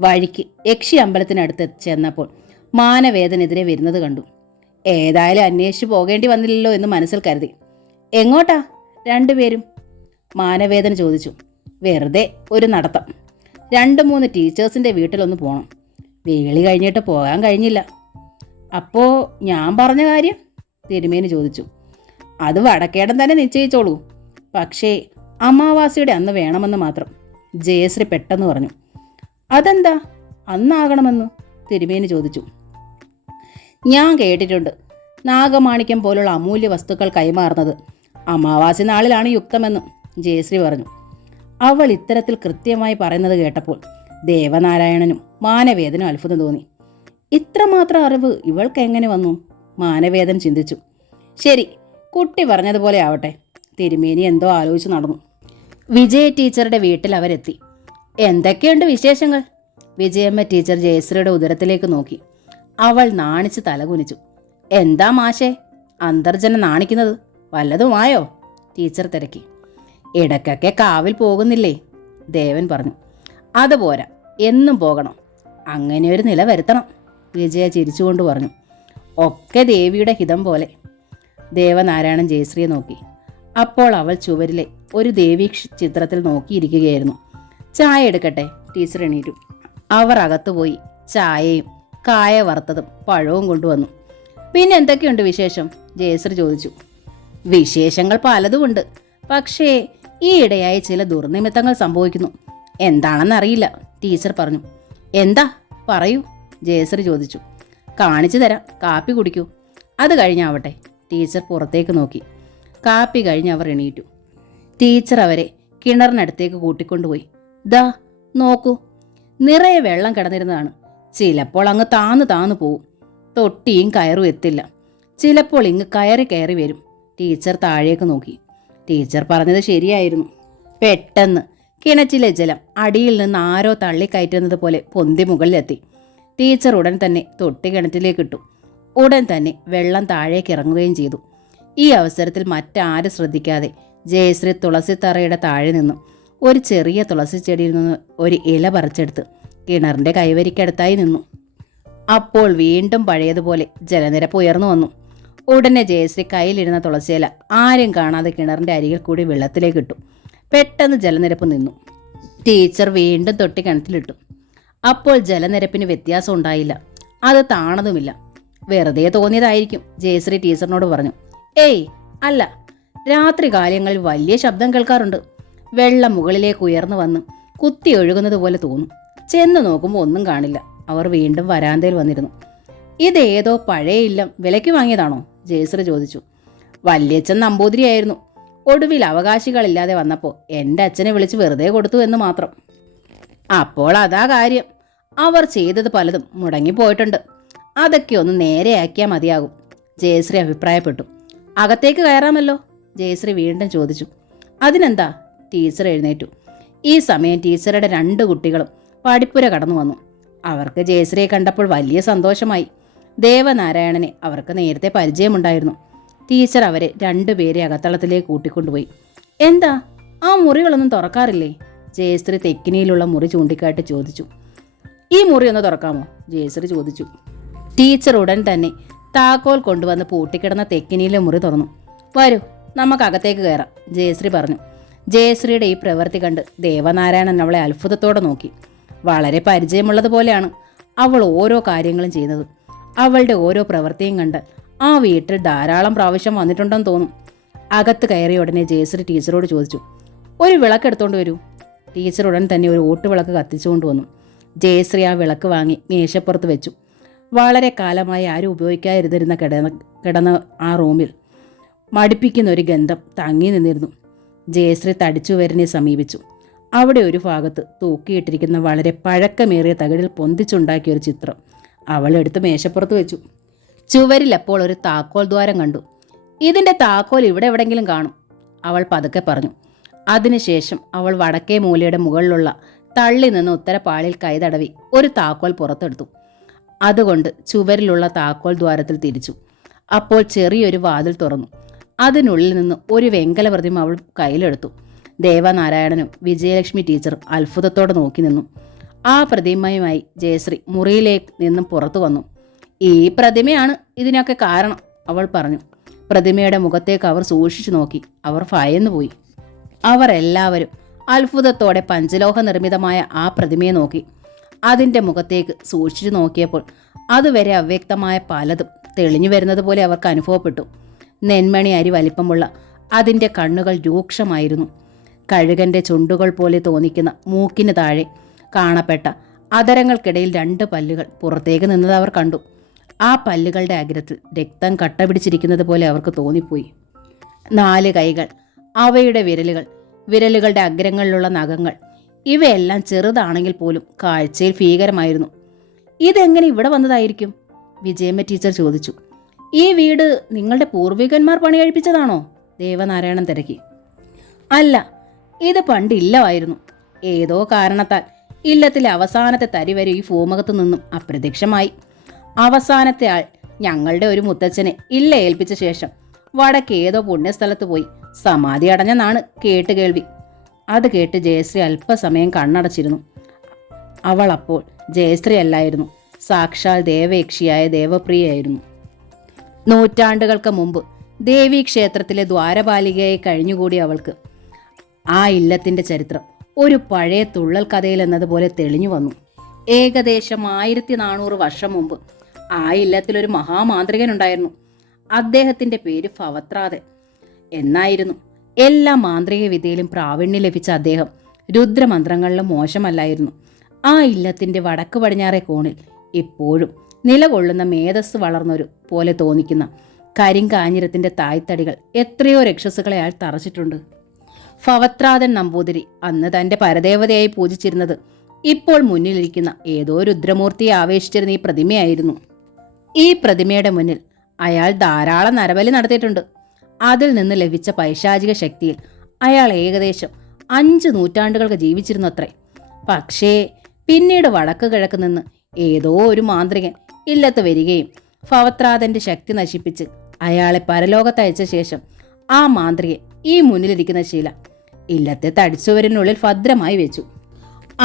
വഴിക്ക് യക്ഷി അമ്പലത്തിനടുത്ത് ചെന്നപ്പോൾ മാനവേദനെതിരെ വരുന്നത് കണ്ടു. ഏതായാലും അന്വേഷിച്ചു പോകേണ്ടി വന്നില്ലല്ലോ എന്ന് മനസ്സിൽ കരുതി. എങ്ങോട്ടാ രണ്ടുപേരും? മാനവേദൻ ചോദിച്ചു. വെറുതെ ഒരു നടത്തം. 2-3 ടീച്ചേഴ്സിൻ്റെ വീട്ടിലൊന്ന് പോകണം. വേളി കഴിഞ്ഞിട്ട് പോകാൻ കഴിഞ്ഞില്ല. അപ്പോൾ ഞാൻ പറഞ്ഞ കാര്യം? തിരുമേനി ചോദിച്ചു. അത് വടക്കേടം തന്നെ നിശ്ചയിച്ചോളൂ. പക്ഷേ അമാവാസിയുടെ അന്ന് വേണമെന്ന് മാത്രം, ജയശ്രീ പെട്ടെന്ന് പറഞ്ഞു. അതെന്താ അന്നാകണമെന്ന്? തിരുമേനി ചോദിച്ചു. ഞാൻ കേട്ടിട്ടുണ്ട്, നാഗമാണിക്യം പോലുള്ള അമൂല്യ വസ്തുക്കൾ കൈമാറുന്നത് അമാവാസി നാളിലാണ് യുക്തമെന്ന്, ജയശ്രീ പറഞ്ഞു. അവൾ ഇത്തരത്തിൽ കൃത്യമായി പറയുന്നത് കേട്ടപ്പോൾ ദേവനാരായണനും മാനവേദനും അത്ഭുതം തോന്നി. ഇത്രമാത്രം അറിവ് ഇവൾക്ക് എങ്ങനെ വന്നു? മാനവേദൻ ചിന്തിച്ചു. ശരി, കുട്ടി പറഞ്ഞതുപോലെ ആവട്ടെ. തിരുമേനി എന്തോ ആലോചിച്ച് നടന്നു. വിജയ ടീച്ചറുടെ വീട്ടിൽ അവരെത്തി. എന്തൊക്കെയുണ്ട് വിശേഷങ്ങൾ? വിജയമ്മ ടീച്ചർ ജയശ്രീയുടെ ഉദരത്തിലേക്ക് നോക്കി. അവൾ നാണിച്ച് തലകുനിച്ചു. എന്താ മാഷേ അന്തർജനം നാണിക്കുന്നത്? വല്ലതുമായോ? ടീച്ചർ തിരക്കി. ഇടയ്ക്കൊക്കെ കാവിൽ പോകുന്നില്ലേ? ദേവൻ പറഞ്ഞു. അതുപോരാ, എന്നും പോകണം. അങ്ങനെ ഒരു നില വരുത്തണം, വിജയ ചിരിച്ചുകൊണ്ട് പറഞ്ഞു. ഒക്കെ ദേവിയുടെ ഹിതം പോലെ. ദേവനാരായണൻ ജയശ്രീയെ നോക്കി. അപ്പോൾ അവൾ ചുവരിലെ ഒരു ദേവീ ചിത്രത്തിൽ നോക്കിയിരിക്കുകയായിരുന്നു. ചായ എടുക്കട്ടെ? ടീച്ചർ എണീറ്റു. അവർ അകത്തുപോയി ചായയും കായ വറുത്തതും പഴവും കൊണ്ടുവന്നു. പിന്നെ എന്തൊക്കെയുണ്ട് വിശേഷം? ജയശ്രീ ചോദിച്ചു. വിശേഷങ്ങൾ പലതുമുണ്ട്. പക്ഷേ ഈയിടെയായി ചില ദുർനിമിത്തങ്ങൾ സംഭവിക്കുന്നു. എന്താണെന്നറിയില്ല, ടീച്ചർ പറഞ്ഞു. എന്താ പറയൂ, ജയശ്രീ ചോദിച്ചു. കാണിച്ചു തരാം, കാപ്പി കുടിക്കൂ. അത് കഴിഞ്ഞാവട്ടെ. ടീച്ചർ പുറത്തേക്ക് നോക്കി. കാപ്പി കഴിഞ്ഞ് അവർ എണീറ്റു. ടീച്ചർ അവരെ കിണറിനടുത്തേക്ക് കൂട്ടിക്കൊണ്ടുപോയി. ദാ നോക്കൂ, നിറയെ വെള്ളം കിടന്നിരുന്നതാണ്. ചിലപ്പോൾ അങ്ങ് താന്നു പോവും. തൊട്ടിയും കയറും എത്തില്ല. ചിലപ്പോൾ ഇങ്ങ് കയറി വരും. ടീച്ചർ താഴേക്ക് നോക്കി. ടീച്ചർ പറഞ്ഞത് ശരിയായിരുന്നു. പെട്ടെന്ന് കിണറ്റിലെ ജലം അടിയിൽ നിന്ന് ആരോ തള്ളിക്കയറ്റുന്നത് പോലെ പൊന്തി മുകളിലെത്തി. ടീച്ചർ ഉടൻ തന്നെ തൊട്ടി കിണറ്റിലേക്ക് ഇട്ടു. ഉടൻ തന്നെ വെള്ളം താഴേക്ക് ഇറങ്ങുകയും ചെയ്തു. ഈ അവസരത്തിൽ മറ്റാരും ശ്രദ്ധിക്കാതെ ജയശ്രീ തുളസിത്തറയുടെ താഴെ നിന്നും ഒരു ചെറിയ തുളസി ചെടിയിൽ നിന്ന് ഒരു ഇല പറിച്ചെടുത്ത് കിണറിൻ്റെ കൈവരിക്കടുത്തായി നിന്നു. അപ്പോൾ വീണ്ടും പഴയതുപോലെ ജലനിരപ്പ് ഉയർന്നു വന്നു. ഉടനെ ജയശ്രീ കയ്യിലിരുന്ന തുളസിയില ആരും കാണാതെ കിണറിൻ്റെ അരികിൽ കൂടി വെള്ളത്തിലേക്ക് ഇട്ടു. പെട്ടെന്ന് ജലനിരപ്പ് നിന്നു. ടീച്ചർ വീണ്ടും തൊട്ടി കിണറ്റിലിട്ടു. അപ്പോൾ ജലനിരപ്പിന് വ്യത്യാസം ഉണ്ടായില്ല. അത് താണതുമില്ല. വെറുതെ തോന്നിയതായിരിക്കും, ജയശ്രീ ടീച്ചറിനോട് പറഞ്ഞു. ഏയ് അല്ല, രാത്രി കാലങ്ങളിൽ വലിയ ശബ്ദം കേൾക്കാറുണ്ട്. വെള്ളം മുകളിലേക്ക് ഉയർന്നു വന്ന് കുത്തി ഒഴുകുന്നത് പോലെ തോന്നും. ചെന്ന് നോക്കുമ്പോൾ ഒന്നും കാണില്ല. അവർ വീണ്ടും വരാന്തയിൽ വന്നിരുന്നു. ഇതേതോ പഴയ ഇല്ലം വിലയ്ക്ക് വാങ്ങിയതാണോ? ജയശ്രീ ചോദിച്ചു. വല്യച്ഛൻ നമ്പൂതിരിയായിരുന്നു. ഒടുവിൽ അവകാശികളില്ലാതെ വന്നപ്പോൾ എൻ്റെ അച്ഛനെ വിളിച്ച് വെറുതെ കൊടുത്തു എന്ന് മാത്രം. അപ്പോൾ അതാ കാര്യം. അവർ ചെയ്തത് പലതും മുടങ്ങിപ്പോയിട്ടുണ്ട്. അതൊക്കെ ഒന്ന് നേരെയാക്കിയാൽ മതിയാകും, ജയശ്രീ അഭിപ്രായപ്പെട്ടു. അകത്തേക്ക് കയറാമല്ലോ? ജയശ്രീ വീണ്ടും ചോദിച്ചു. അതിനെന്താ? ടീച്ചർ എഴുന്നേറ്റു. ഈ സമയം ടീച്ചറുടെ 2 കുട്ടികളും പടിപ്പുര കടന്നു വന്നു. അവർക്ക് ജയശ്രീയെ കണ്ടപ്പോൾ വലിയ സന്തോഷമായി. ദേവനാരായണനെ അവർക്ക് നേരത്തെ പരിചയമുണ്ടായിരുന്നു. ടീച്ചർ അവരെ രണ്ടുപേരെ അകത്തളത്തിലേക്ക് കൂട്ടിക്കൊണ്ടുപോയി. എന്താ, ആ മുറികളൊന്നും തുറക്കാറില്ലേ? ജയശ്രീ തെക്കിനിയിലുള്ള മുറി ചൂണ്ടിക്കാട്ടി ചോദിച്ചു. ഈ മുറി ഒന്ന് തുറക്കാമോ? ജയശ്രീ ചോദിച്ചു. ടീച്ചർ ഉടൻ തന്നെ താക്കോൽ കൊണ്ടുവന്ന് പൂട്ടിക്കിടന്ന തെക്കിനിയിലെ മുറി തുറന്നു. വരൂ, നമുക്ക് അകത്തേക്ക് കയറാം, ജയശ്രീ പറഞ്ഞു. ജയശ്രീയുടെ ഈ പ്രവൃത്തി കണ്ട് ദേവനാരായണൻ അവളെ അത്ഭുതത്തോടെ നോക്കി. വളരെ പരിചയമുള്ളതുപോലെയാണ് അവൾ ഓരോ കാര്യങ്ങളും ചെയ്യുന്നത്. അവളുടെ ഓരോ പ്രവൃത്തിയും കണ്ട് ആ വീട്ടിൽ ധാരാളം പ്രാവശ്യം വന്നിട്ടുണ്ടെന്ന് തോന്നും. അകത്ത് കയറിയ ഉടനെ ജയശ്രീ ടീച്ചറോട് ചോദിച്ചു, ഒരു വിളക്ക് എടുത്തോണ്ട് വരൂ. ടീച്ചർ ഉടൻ തന്നെ ഒരു ഓട്ടുവിളക്ക് കത്തിച്ചുകൊണ്ട് വന്നു. ജയശ്രീ ആ വിളക്ക് വാങ്ങി മേശപ്പുറത്ത് വെച്ചു. വളരെ കാലമായി ആരും ഉപയോഗിക്കാതിരുന്നിരുന്ന കിടന്ന ആ റൂമിൽ മടുപ്പിക്കുന്ന ഒരു ഗന്ധം തങ്ങി നിന്നിരുന്നു. ജയശ്രീ തടിച്ചുവരനെ സമീപിച്ചു. അവിടെ ഒരു ഭാഗത്ത് തൂക്കിയിട്ടിരിക്കുന്ന വളരെ പഴക്കമേറിയ തകിടിൽ പൊന്തിച്ചുണ്ടാക്കിയ ഒരു ചിത്രം അവൾ എടുത്ത് മേശപ്പുറത്ത് വെച്ചു. ചുവരിൽ അപ്പോൾ ഒരു താക്കോൽ ദ്വാരം കണ്ടു. ഇതിൻ്റെ താക്കോൽ ഇവിടെ എവിടെയെങ്കിലും കാണും, അവൾ പതുക്കെ പറഞ്ഞു. അതിനുശേഷം അവൾ വടക്കേ മൂലയുടെ മുകളിലുള്ള തള്ളി നിന്ന് ഉത്തരപ്പാളിൽ കൈതടവി ഒരു താക്കോൽ പുറത്തെടുത്തു. അതുകൊണ്ട് ചുവരിലുള്ള താക്കോൽ ദ്വാരത്തിൽ തിരിച്ചു. അപ്പോൾ ചെറിയൊരു വാതിൽ തുറന്നു. അതിനുള്ളിൽ നിന്ന് ഒരു വെങ്കല പ്രതിമ അവൾ കയ്യിലെടുത്തു. ദേവനാരായണനും വിജയലക്ഷ്മി ടീച്ചറും അത്ഭുതത്തോടെ നോക്കി നിന്നു. ആ പ്രതിമയുമായി ജയശ്രീ മുറിയിലേക്ക് നിന്നും പുറത്തു വന്നു. ഈ പ്രതിമയാണ് ഇതിനൊക്കെ കാരണം, അവൾ പറഞ്ഞു. പ്രതിമയുടെ മുഖത്തേക്ക് അവർ സൂക്ഷിച്ചു നോക്കി. അവർ ഭയന്നു പോയി. അവർ എല്ലാവരും അത്ഭുതത്തോടെ പഞ്ചലോഹ നിർമ്മിതമായ ആ പ്രതിമയെ നോക്കി. അതിൻ്റെ മുഖത്തേക്ക് സൂക്ഷിച്ചു നോക്കിയപ്പോൾ അതുവരെ അവ്യക്തമായ പലതും തെളിഞ്ഞു വരുന്നത് പോലെ അവർക്ക് അനുഭവപ്പെട്ടു. നെന്മണി അരി വലിപ്പമുള്ള അതിൻ്റെ കണ്ണുകൾ രൂക്ഷമായിരുന്നു. കഴുകൻ്റെ ചുണ്ടുകൾ പോലെ തോന്നിക്കുന്ന മൂക്കിന് താഴെ കാണപ്പെട്ട അധരങ്ങൾക്കിടയിൽ 2 പല്ലുകൾ പുറത്തേക്ക് നിന്നത് അവർ കണ്ടു. ആ പല്ലുകളുടെ അഗ്രത്തിൽ രക്തം കട്ട പിടിച്ചിരിക്കുന്നത് പോലെ അവർക്ക് തോന്നിപ്പോയി. 4 കൈകൾ, അവയുടെ വിരലുകളുടെ അഗ്രങ്ങളിലുള്ള നഖങ്ങൾ, ഇവയെല്ലാം ചെറുതാണെങ്കിൽ പോലും കാഴ്ചയിൽ ഭീകരമായിരുന്നു. ഇതെങ്ങനെ ഇവിടെ വന്നതായിരിക്കും? വിജയമ്മ ടീച്ചർ ചോദിച്ചു. ഈ വീട് നിങ്ങളുടെ പൂർവികന്മാർ പണികഴിപ്പിച്ചതാണോ? ദേവനാരായണൻ തിരക്കി. അല്ല, ഇത് പണ്ട് ഇല്ലമായിരുന്നു. ഏതോ കാരണത്താൽ ഇല്ലത്തിലെ അവസാനത്തെ തരി വരെ ഈ ഭൂമുഖത്തു നിന്നും അപ്രത്യക്ഷമായി. അവസാനത്തെ ആൾ ഞങ്ങളുടെ ഒരു മുത്തച്ഛനെ ഇല്ല ഏൽപ്പിച്ച ശേഷം വടക്ക് ഏതോ പുണ്യസ്ഥലത്ത് പോയി സമാധി അടഞ്ഞെന്നാണ് കേട്ടുകേൾവി. അത് കേട്ട് ജയശ്രീ അല്പസമയം കണ്ണടച്ചിരുന്നു. അവൾ അപ്പോൾ ജയശ്രീ അല്ലായിരുന്നു, സാക്ഷാൽ ദേവയക്ഷിയായ ദേവപ്രിയയായിരുന്നു. നൂറ്റാണ്ടുകൾക്ക് മുമ്പ് ദേവീക്ഷേത്രത്തിലെ ദ്വാരപാലികയായി കഴിഞ്ഞുകൂടി അവൾക്ക് ആ ഇല്ലത്തിൻ്റെ ചരിത്രം ഒരു പഴയ തുള്ളൽ കഥയിൽ എന്നതുപോലെ തെളിഞ്ഞു വന്നു. ഏകദേശം 1400 വർഷം മുമ്പ് ആ ഇല്ലത്തിലൊരു മഹാമാന്ത്രികനുണ്ടായിരുന്നു. അദ്ദേഹത്തിൻ്റെ പേര് ഭവത്രാതൻ എന്നായിരുന്നു. എല്ലാ മാന്ത്രിക വിദ്യയിലും പ്രാവീണ്യം ലഭിച്ച അദ്ദേഹം രുദ്രമന്ത്രങ്ങളിലും മോശമല്ലായിരുന്നു. ആ ഇല്ലത്തിൻ്റെ വടക്ക് പടിഞ്ഞാറേ കോണിൽ ഇപ്പോഴും നിലകൊള്ളുന്ന മേധസ് വളർന്നൊരു പോലെ തോന്നിക്കുന്ന കരിങ്കാഞ്ഞിരത്തിൻ്റെ തായ്തടികൾ എത്രയോ രക്ഷസുകളെ അയാൾ തറച്ചിട്ടുണ്ട്. ഭവത്രാതൻ നമ്പൂതിരി അന്ന് തൻ്റെ പരദേവതയായി പൂജിച്ചിരുന്നത് ഇപ്പോൾ മുന്നിലിരിക്കുന്ന ഏതോ രുദ്രമൂർത്തിയെ ആവേശിച്ചിരുന്ന ഈ പ്രതിമയായിരുന്നു. ഈ പ്രതിമയുടെ മുന്നിൽ അയാൾ ധാരാളം നരബലി നടത്തിയിട്ടുണ്ട്. അതിൽ നിന്ന് ലഭിച്ച പൈശാചിക ശക്തിയിൽ അയാൾ ഏകദേശം 5 നൂറ്റാണ്ടുകൾക്ക് ജീവിച്ചിരുന്നു അത്രേ. പക്ഷേ പിന്നീട് വടക്ക് കിഴക്ക് നിന്ന് ഏതോ ഒരു മാന്ത്രികൻ ഇല്ലത്ത് വരികയും ഭവത്രാതൻ്റെ ശക്തി നശിപ്പിച്ച് അയാളെ പരലോകത്തയച്ച ശേഷം ആ മാന്ത്രികൻ ഈ മുന്നിലിരിക്കുന്ന ശീല ഇല്ലത്തെ തടിച്ചുവരിനുള്ളിൽ ഭദ്രമായി വെച്ചു.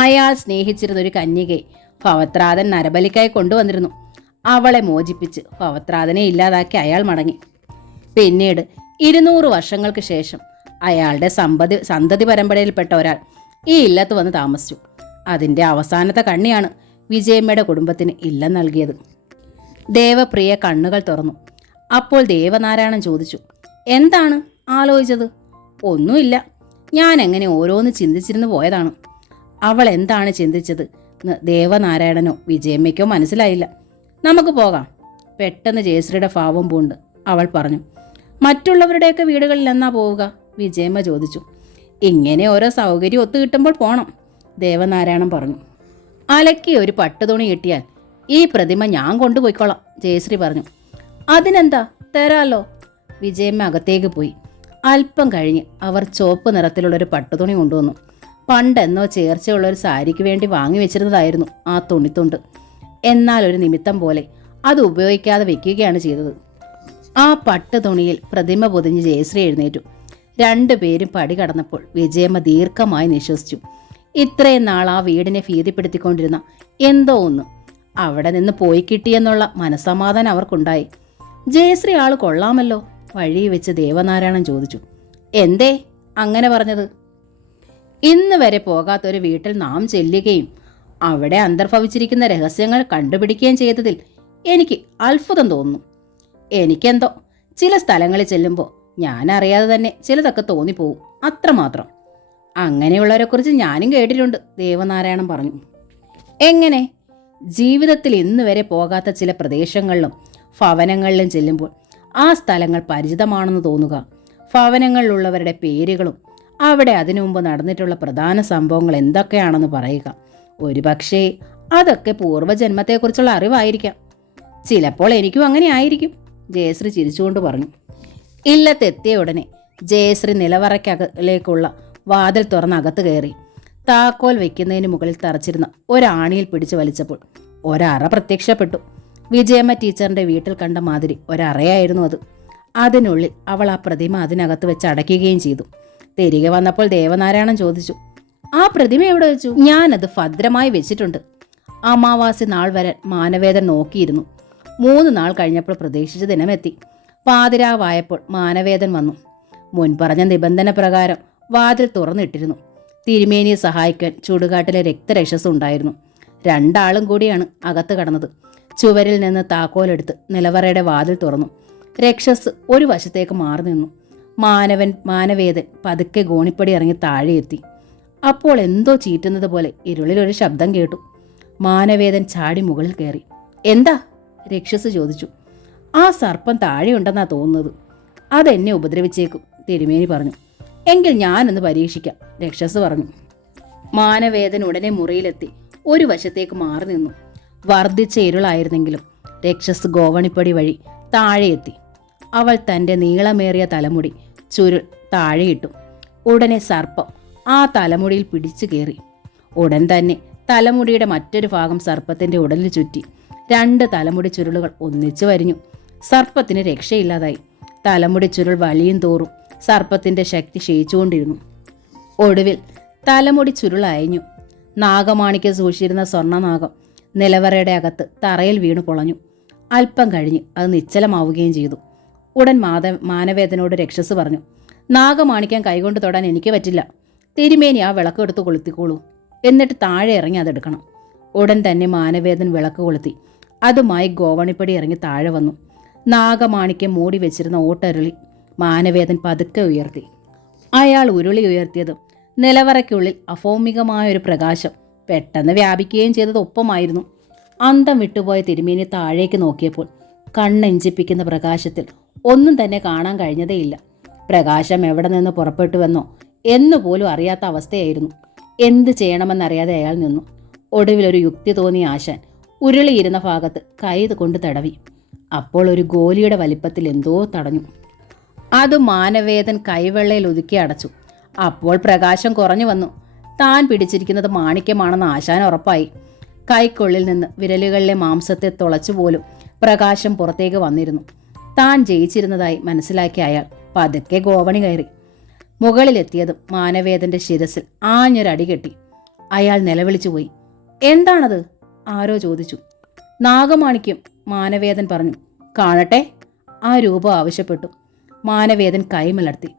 അയാൾ സ്നേഹിച്ചിരുന്ന ഒരു കന്യകയെ ഭവത്രാതൻ നരബലിക്കായി കൊണ്ടുവന്നിരുന്നു. അവളെ മോചിപ്പിച്ച് ഭവത്രാതനെ ഇല്ലാതാക്കി അയാൾ മടങ്ങി. പിന്നീട് 200 വർഷങ്ങൾക്ക് ശേഷം അയാളുടെ സന്തതി പരമ്പരയിൽപ്പെട്ട ഒരാൾ ഈ ഇല്ലത്ത് വന്ന് താമസിച്ചു. അതിൻ്റെ അവസാനത്തെ കണ്ണിയാണ് വിജയമ്മയുടെ കുടുംബത്തിന് ഇല്ലം നൽകിയത്. ദേവപ്രിയ കണ്ണുകൾ തുറന്നു. അപ്പോൾ ദേവനാരായണൻ ചോദിച്ചു, എന്താണ് ആലോചിച്ചത്? ഒന്നുമില്ല, ഞാൻ എങ്ങനെ ഓരോന്ന് ചിന്തിച്ചിരുന്നു പോയതാണ്. അവൾ എന്താണ് ചിന്തിച്ചത് എന്ന് ദേവനാരായണനോ വിജയമ്മയ്ക്കോ മനസ്സിലായില്ല. നമുക്ക് പോകാം, പെട്ടെന്ന് ജയശ്രീയുടെ ഭാവം പൂണ്ട് അവൾ പറഞ്ഞു. മറ്റുള്ളവരുടെയൊക്കെ വീടുകളിൽ എന്നാ പോവുക? വിജയമ്മ ചോദിച്ചു. ഇങ്ങനെ ഓരോ സൗകര്യം ഒത്തു കിട്ടുമ്പോൾ പോണം, ദേവനാരായണൻ പറഞ്ഞു. അലക്കി ഒരു പട്ടുതുണി കിട്ടിയാൽ ഈ പ്രതിമ ഞാൻ കൊണ്ടുപോയിക്കോളാം, ജയശ്രീ പറഞ്ഞു. അതിനെന്താ, തരാലോ. വിജയമ്മ അകത്തേക്ക് പോയി. അല്പം കഴിഞ്ഞ് അവർ ചുവപ്പ് നിറത്തിലുള്ളൊരു പട്ടുതുണി കൊണ്ടുവന്നു. പണ്ടെന്നോ ചേർച്ചയുള്ള ഒരു സാരിക്ക് വേണ്ടി വാങ്ങി വെച്ചിരുന്നതായിരുന്നു ആ തുണിത്തുണ്ട്. എന്നാൽ ഒരു നിമിത്തം പോലെ അത് ഉപയോഗിക്കാതെ വെക്കുകയാണ് ചെയ്തത്. ആ പട്ട് തുണിയിൽ പ്രതിമ പൊതിഞ്ഞ് ജയശ്രീ എഴുന്നേറ്റു. രണ്ടുപേരും പടി കടന്നപ്പോൾ വിജയമ്മ ദീർഘമായി നിശ്വസിച്ചു. ഇത്രയും നാൾ ആ വീടിനെ ഭീതിപ്പെടുത്തിക്കൊണ്ടിരുന്ന എന്തോ ഒന്ന് അവിടെ നിന്ന് പോയി കിട്ടിയെന്നുള്ള മനസ്സമാധാനം അവർക്കുണ്ടായി. ജയശ്രീ ആള് കൊള്ളാമല്ലോ, വഴി വെച്ച് ദേവനാരായണൻ ചോദിച്ചു. എന്തേ അങ്ങനെ പറഞ്ഞത്? ഇന്ന് വരെ പോകാത്തൊരു വീട്ടിൽ നാം ചെല്ലുകയും അവിടെ അന്തർഭവിച്ചിരിക്കുന്ന രഹസ്യങ്ങൾ കണ്ടുപിടിക്കുകയും ചെയ്തതിൽ എനിക്ക് അത്ഭുതം തോന്നുന്നു. എനിക്കെന്തോ ചില സ്ഥലങ്ങളിൽ ചെല്ലുമ്പോൾ ഞാൻ അറിയാതെ തന്നെ ചിലതൊക്കെ തോന്നിപ്പോവും, അത്രമാത്രം. അങ്ങനെയുള്ളവരെക്കുറിച്ച് ഞാനും കേട്ടിട്ടുണ്ട്, ദേവനാരായണൻ പറഞ്ഞു. എങ്ങനെ? ജീവിതത്തിൽ ഇന്ന് വരെ പോകാത്ത ചില പ്രദേശങ്ങളിലും ഭവനങ്ങളിലും ചെല്ലുമ്പോൾ ആ സ്ഥലങ്ങൾ പരിചിതമാണെന്ന് തോന്നുക. ഭവനങ്ങളിലുള്ളവരുടെ പേരുകളും അവിടെ അതിനു മുമ്പ് നടന്നിട്ടുള്ള പ്രധാന സംഭവങ്ങൾ എന്തൊക്കെയാണെന്ന് പറയുക. ഒരു പക്ഷേ അതൊക്കെ പൂർവ്വജന്മത്തെക്കുറിച്ചുള്ള അറിവായിരിക്കാം. ചിലപ്പോൾ എനിക്കും അങ്ങനെ ആയിരിക്കും, ജയശ്രീ ചിരിച്ചുകൊണ്ട് പറഞ്ഞു. ഇല്ലത്തെത്തിയ ഉടനെ ജയശ്രീ നിലവറയ്ക്കകലേക്കുള്ള വാതിൽ തുറന്ന് അകത്ത് കയറി. താക്കോൽ വെക്കുന്നതിന് മുകളിൽ തറച്ചിരുന്ന ഒരാണിയിൽ പിടിച്ചു വലിച്ചപ്പോൾ ഒരറ പ്രത്യക്ഷപ്പെട്ടു. വിജയമ്മ ടീച്ചറിന്റെ വീട്ടിൽ കണ്ട മാതിരി ഒരറയായിരുന്നു അത്. അതിനുള്ളിൽ അവൾ ആ പ്രതിമ അതിനകത്ത് വെച്ച് അടയ്ക്കുകയും ചെയ്തു. തിരികെ വന്നപ്പോൾ ദേവനാരായണൻ ചോദിച്ചു, ആ പ്രതിമ എവിടെ വെച്ചു? ഞാനത് ഭദ്രമായി വെച്ചിട്ടുണ്ട്. അമാവാസി നാൾ വരെ മാനവേദൻ നോക്കിയിരുന്നു. 3 നാൾ കഴിഞ്ഞപ്പോൾ പ്രതീക്ഷിച്ച ദിനമെത്തി. പാതിരാവായപ്പോൾ മാനവേദൻ വന്നു. മുൻപറഞ്ഞ നിബന്ധന പ്രകാരം വാതിൽ തുറന്നിട്ടിരുന്നു. തിരുമേനിയെ സഹായിക്കാൻ ചുടുകാട്ടിലെ രക്തരക്ഷസ് ഉണ്ടായിരുന്നു. 2 ആളും കൂടിയാണ് അകത്ത് കടന്നത്. ചുവരിൽ നിന്ന് താക്കോലെടുത്ത് നിലവറയുടെ വാതിൽ തുറന്നു. രക്ഷസ് ഒരു വശത്തേക്ക് മാറി നിന്നു. മാനവേദൻ പതുക്കെ ഗോണിപ്പടി ഇറങ്ങി താഴെയെത്തി. അപ്പോൾ എന്തോ ചീറ്റുന്നത് പോലെ ഇരുളിലൊരു ശബ്ദം കേട്ടു. മാനവേദൻ ചാടി മുകളിൽ കയറി. എന്താ? രക്ഷസ് ചോദിച്ചു. ആ സർപ്പം താഴെയുണ്ടെന്നാ തോന്നുന്നത്. അതെന്നെ ഉപദ്രവിച്ചേക്കും, തിരുമേനി പറഞ്ഞു. എങ്കിൽ ഞാനൊന്ന് പരീക്ഷിക്കാം, രക്ഷസ് പറഞ്ഞു. മാനവേദൻ ഉടനെ മുറിയിലെത്തി ഒരു വശത്തേക്ക് മാറി നിന്നു. വർദ്ധിച്ച ഇരുളായിരുന്നെങ്കിലും രക്ഷസ് ഗോവണിപ്പടി വഴി താഴെയെത്തി. അവൾ തൻ്റെ നീളമേറിയ തലമുടി ചുരുൾ താഴെയിട്ടു. ഉടനെ സർപ്പം ആ തലമുടിയിൽ പിടിച്ചു കയറി. ഉടൻ തന്നെ തലമുടിയുടെ മറ്റൊരു ഭാഗം സർപ്പത്തിൻ്റെ ഉടലിൽ ചുറ്റി. 2 തലമുടി ചുരുളുകൾ ഒന്നിച്ചു വരിഞ്ഞു. സർപ്പത്തിന് രക്ഷയില്ലാതായി. തലമുടി ചുരുൾ വലിയും തോറും സർപ്പത്തിൻ്റെ ശക്തി ക്ഷയിച്ചുകൊണ്ടിരുന്നു. ഒടുവിൽ തലമുടി ചുരുൾ അയഞ്ഞു. നാഗമാണിക്ക് സൂക്ഷിച്ചിരുന്ന സ്വർണ്ണനാഗം നിലവറയുടെ അകത്ത് തറയിൽ വീണു പൊളഞ്ഞു. അല്പം കഴിഞ്ഞ് അത് നിശ്ചലമാവുകയും ചെയ്തു. ഉടൻ മാനവേദനോട് രക്ഷസ് പറഞ്ഞു, നാഗമാണിക്യം കൈകൊണ്ട് തൊടാൻ എനിക്ക് പറ്റില്ല. തിരുമേനി ആ വിളക്ക് എടുത്ത് കൊളുത്തിക്കോളൂ, എന്നിട്ട് താഴെ ഇറങ്ങി അതെടുക്കണം. ഉടൻ തന്നെ മാനവേദൻ വിളക്ക് കൊളുത്തി. അതുമായി ഗോവണിപ്പടി ഇറങ്ങി താഴെ വന്നു. നാഗമാണിക്യം മൂടി വെച്ചിരുന്ന ഓട്ടരുളി മാനവേദൻ പതുക്കെ ഉയർത്തി. അയാൾ ഉരുളി ഉയർത്തിയതും നിലവറയ്ക്കുള്ളിൽ അഭൗമികമായൊരു പ്രകാശം പെട്ടെന്ന് വ്യാപിക്കുകയും ചെയ്തത് ഒപ്പമായിരുന്നു. അന്തം വിട്ടുപോയ തിരുമേനി താഴേക്ക് നോക്കിയപ്പോൾ കണ്ണെഞ്ചിപ്പിക്കുന്ന പ്രകാശത്തിൽ ഒന്നും തന്നെ കാണാൻ കഴിഞ്ഞതേയില്ല. പ്രകാശം എവിടെ നിന്ന് പുറപ്പെട്ടുവെന്നോ എന്നുപോലും അറിയാത്ത അവസ്ഥയായിരുന്നു. എന്ത് ചെയ്യണമെന്നറിയാതെ അയാൾ നിന്നു. ഒടുവിലൊരു യുക്തി തോന്നിയ ആശാൻ ഉരുളിയിരുന്ന ഭാഗത്ത് കൈ കൊണ്ട് തടവി. അപ്പോൾ ഒരു ഗോലിയുടെ വലിപ്പത്തിൽ എന്തോ തടഞ്ഞു. അത് മാനവേദൻ കൈവെള്ളയിൽ ഒതുക്കി അടച്ചു. അപ്പോൾ പ്രകാശം കുറഞ്ഞു വന്നു. താൻ പിടിച്ചിരിക്കുന്നത് മാണിക്യമാണെന്ന് ആശാൻ ഉറപ്പായി. കൈക്കുള്ളിൽ നിന്ന് വിരലുകളിലെ മാംസത്തെ തുളച്ചുപോലും പ്രകാശം പുറത്തേക്ക് വന്നിരുന്നു. താൻ ജയിച്ചിരുന്നതായി മനസ്സിലാക്കിയ അയാൾ പതുക്കെ ഗോവണി കയറി. മുകളിലെത്തിയതും മാനവേദന്റെ ശിരസിൽ ആഞ്ഞൊരടി കെട്ടി. അയാൾ നിലവിളിച്ചുപോയി. എന്താണത്? ആരോ ചോദിച്ചു. നാഗമാണിക്യം, മാനവേദൻ പറഞ്ഞു. കാണട്ടെ, ആ രൂപം ആവശ്യപ്പെട്ടു. മാനവേദൻ കൈമലർത്തി.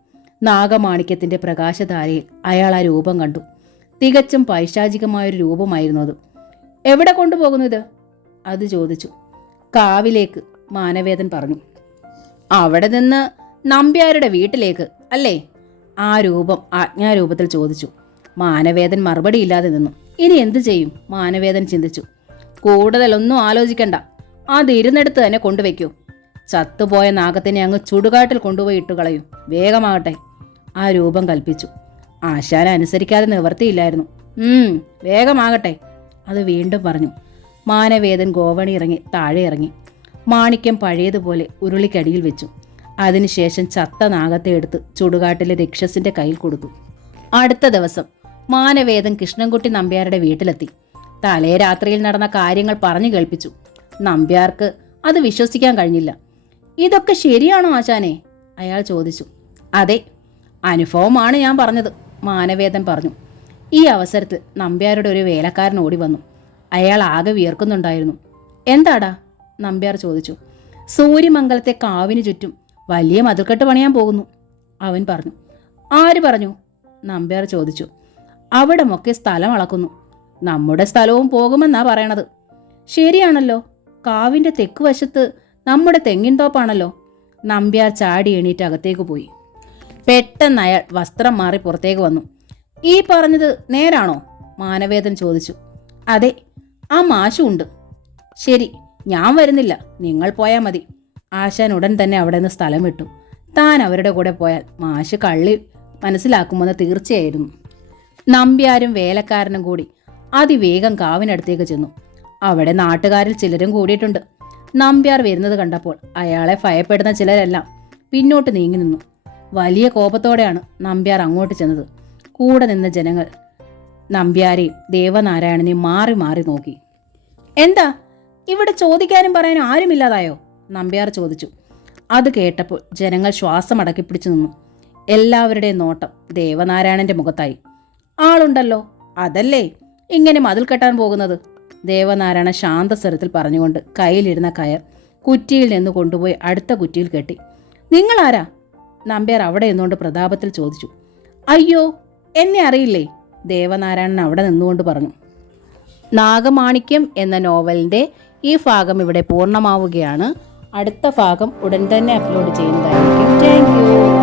നാഗമാണിക്യത്തിന്റെ പ്രകാശധാരയിൽ അയാൾ ആ രൂപം കണ്ടു. തികച്ചും പൈശാചികമായൊരു രൂപമായിരുന്നു അത്. എവിടെ കൊണ്ടുപോകുന്നു ഇത്? അത് ചോദിച്ചു. കാവിലേക്ക്, മാനവേദൻ പറഞ്ഞു. അവിടെ നിന്ന് നമ്പ്യാരുടെ വീട്ടിലേക്ക് അല്ലേ? ആ രൂപം ആജ്ഞാരൂപത്തിൽ ചോദിച്ചു. മാനവേദൻ മറുപടിയില്ലാതെ നിന്നു. ഇനി എന്തു ചെയ്യും? മാനവേദൻ ചിന്തിച്ചു. കൂടുതലൊന്നും ആലോചിക്കണ്ട, അത് ഇരുന്നെടുത്ത് തന്നെ കൊണ്ടുവയ്ക്കൂ. ചത്തുപോയ നാഗത്തിനെ അങ്ങ് ചുടുകാട്ടിൽ കൊണ്ടുപോയി ഇട്ടുകളയൂ, വേഗമാകട്ടെ, ആ രൂപം കൽപ്പിച്ചു. ആശാനെ അനുസരിക്കാതെ നിവർത്തിയില്ലായിരുന്നു. വേഗമാകട്ടെ, അത് വീണ്ടും പറഞ്ഞു. മാനവേദൻ ഗോവണി ഇറങ്ങി താഴെ ഇറങ്ങി. മാണിക്യം പഴയതുപോലെ ഉരുളിക്കടിയിൽ വെച്ചു. അതിനുശേഷം ചത്ത നാഗത്തെ എടുത്ത് ചുടുകാട്ടിലെ രക്ഷസിന്റെ കയ്യിൽ കൊടുത്തു. അടുത്ത ദിവസം മാനവേദൻ കൃഷ്ണൻകുട്ടി നമ്പ്യാരുടെ വീട്ടിലെത്തി. തലേ രാത്രിയിൽ നടന്ന കാര്യങ്ങൾ പറഞ്ഞു കേൾപ്പിച്ചു. നമ്പ്യാർക്ക് അത് വിശ്വസിക്കാൻ കഴിഞ്ഞില്ല. ഇതൊക്കെ ശരിയാണോ ആശാനെ? അയാൾ ചോദിച്ചു. അതെ, അനുഭവമാണ് ഞാൻ പറഞ്ഞത്, മാനവേദൻ പറഞ്ഞു. ഈ അവസരത്തിൽ നമ്പ്യാരുടെ ഒരു വേലക്കാരൻ ഓടി വന്നു. അയാൾ ആകെ വിയർക്കുന്നുണ്ടായിരുന്നു. എന്താടാ? നമ്പ്യാർ ചോദിച്ചു. സൂര്യമംഗലത്തെ കാവിന് ചുറ്റും വലിയ മതിൽക്കെട്ട് പണിയാൻ പോകുന്നു, അവൻ പറഞ്ഞു. ആര് പറഞ്ഞു? നമ്പ്യാർ ചോദിച്ചു. അവിടെ മൊക്കെ സ്ഥലം അളക്കുന്നു. നമ്മുടെ സ്ഥലവും പോകുമെന്നാ പറയണത്. ശരിയാണല്ലോ, കാവിൻ്റെ തെക്ക് വശത്ത് നമ്മുടെ തെങ്ങിൻ തോപ്പാണല്ലോ. നമ്പ്യാർ ചാടി എണീറ്റ് അകത്തേക്ക് പോയി. പെട്ടെന്ന് അയാൾ വസ്ത്രം മാറി പുറത്തേക്ക് വന്നു. ഈ പറഞ്ഞത് നേരാണോ? മാനവേദൻ ചോദിച്ചു. അതെ, ആ മാഷും ഉണ്ട്. ശരി, ഞാൻ വരുന്നില്ല, നിങ്ങൾ പോയാൽ മതി. ആശാൻ ഉടൻ തന്നെ അവിടെ നിന്ന് സ്ഥലം വിട്ടു. താൻ അവരുടെ കൂടെ പോയാൽ മാഷ് കള്ളി മനസ്സിലാക്കുമെന്ന് തീർച്ചയായിരുന്നു. നമ്പ്യാരും വേലക്കാരനും കൂടി അതിവേഗം കാവിനടുത്തേക്ക് ചെന്നു. അവിടെ നാട്ടുകാരിൽ ചിലരും കൂടിയിട്ടുണ്ട്. നമ്പ്യാർ വരുന്നത് കണ്ടപ്പോൾ അയാളെ ഭയപ്പെടുന്ന ചിലരെല്ലാം പിന്നോട്ട് നീങ്ങി നിന്നു. വലിയ കോപത്തോടെയാണ് നമ്പ്യാർ അങ്ങോട്ട് ചെന്നത്. കൂടെ നിന്ന ജനങ്ങൾ നമ്പ്യാരെയും ദേവനാരായണനെയും മാറി മാറി നോക്കി. എന്താ, ഇവിടെ ചോദിക്കാനും പറയാനും ആരുമില്ലാതായോ? നമ്പ്യാർ ചോദിച്ചു. അത് കേട്ടപ്പോൾ ജനങ്ങൾ ശ്വാസം അടക്കിപ്പിടിച്ചു നിന്നു. എല്ലാവരുടെയും നോട്ടം ദേവനാരായണന്റെ മുഖത്തായി. ആളുണ്ടല്ലോ, അതല്ലേ ഇങ്ങനെ മതിൽ കെട്ടാൻ പോകുന്നത്? ദേവനാരായണ ശാന്തസ്വരത്തിൽ പറഞ്ഞുകൊണ്ട് കയ്യിലിരുന്ന കയർ കുറ്റിയിൽ നിന്ന് കൊണ്ടുപോയി അടുത്ത കുറ്റിയിൽ കെട്ടി. നിങ്ങളാരാ? നമ്പ്യാർ അവിടെ നിന്നുകൊണ്ട് പ്രതാപത്തിൽ ചോദിച്ചു. അയ്യോ, എന്നെ അറിയില്ലേ? ദേവനാരായണൻ അവിടെ നിന്നുകൊണ്ട് പറഞ്ഞു. നാഗമാണിക്യം എന്ന നോവലിൻ്റെ ഈ ഭാഗം ഇവിടെ പൂർണ്ണമാവുകയാണ്. അടുത്ത ഭാഗം ഉടൻ തന്നെ അപ്ലോഡ് ചെയ്യുന്നതായിരിക്കും. Thank you.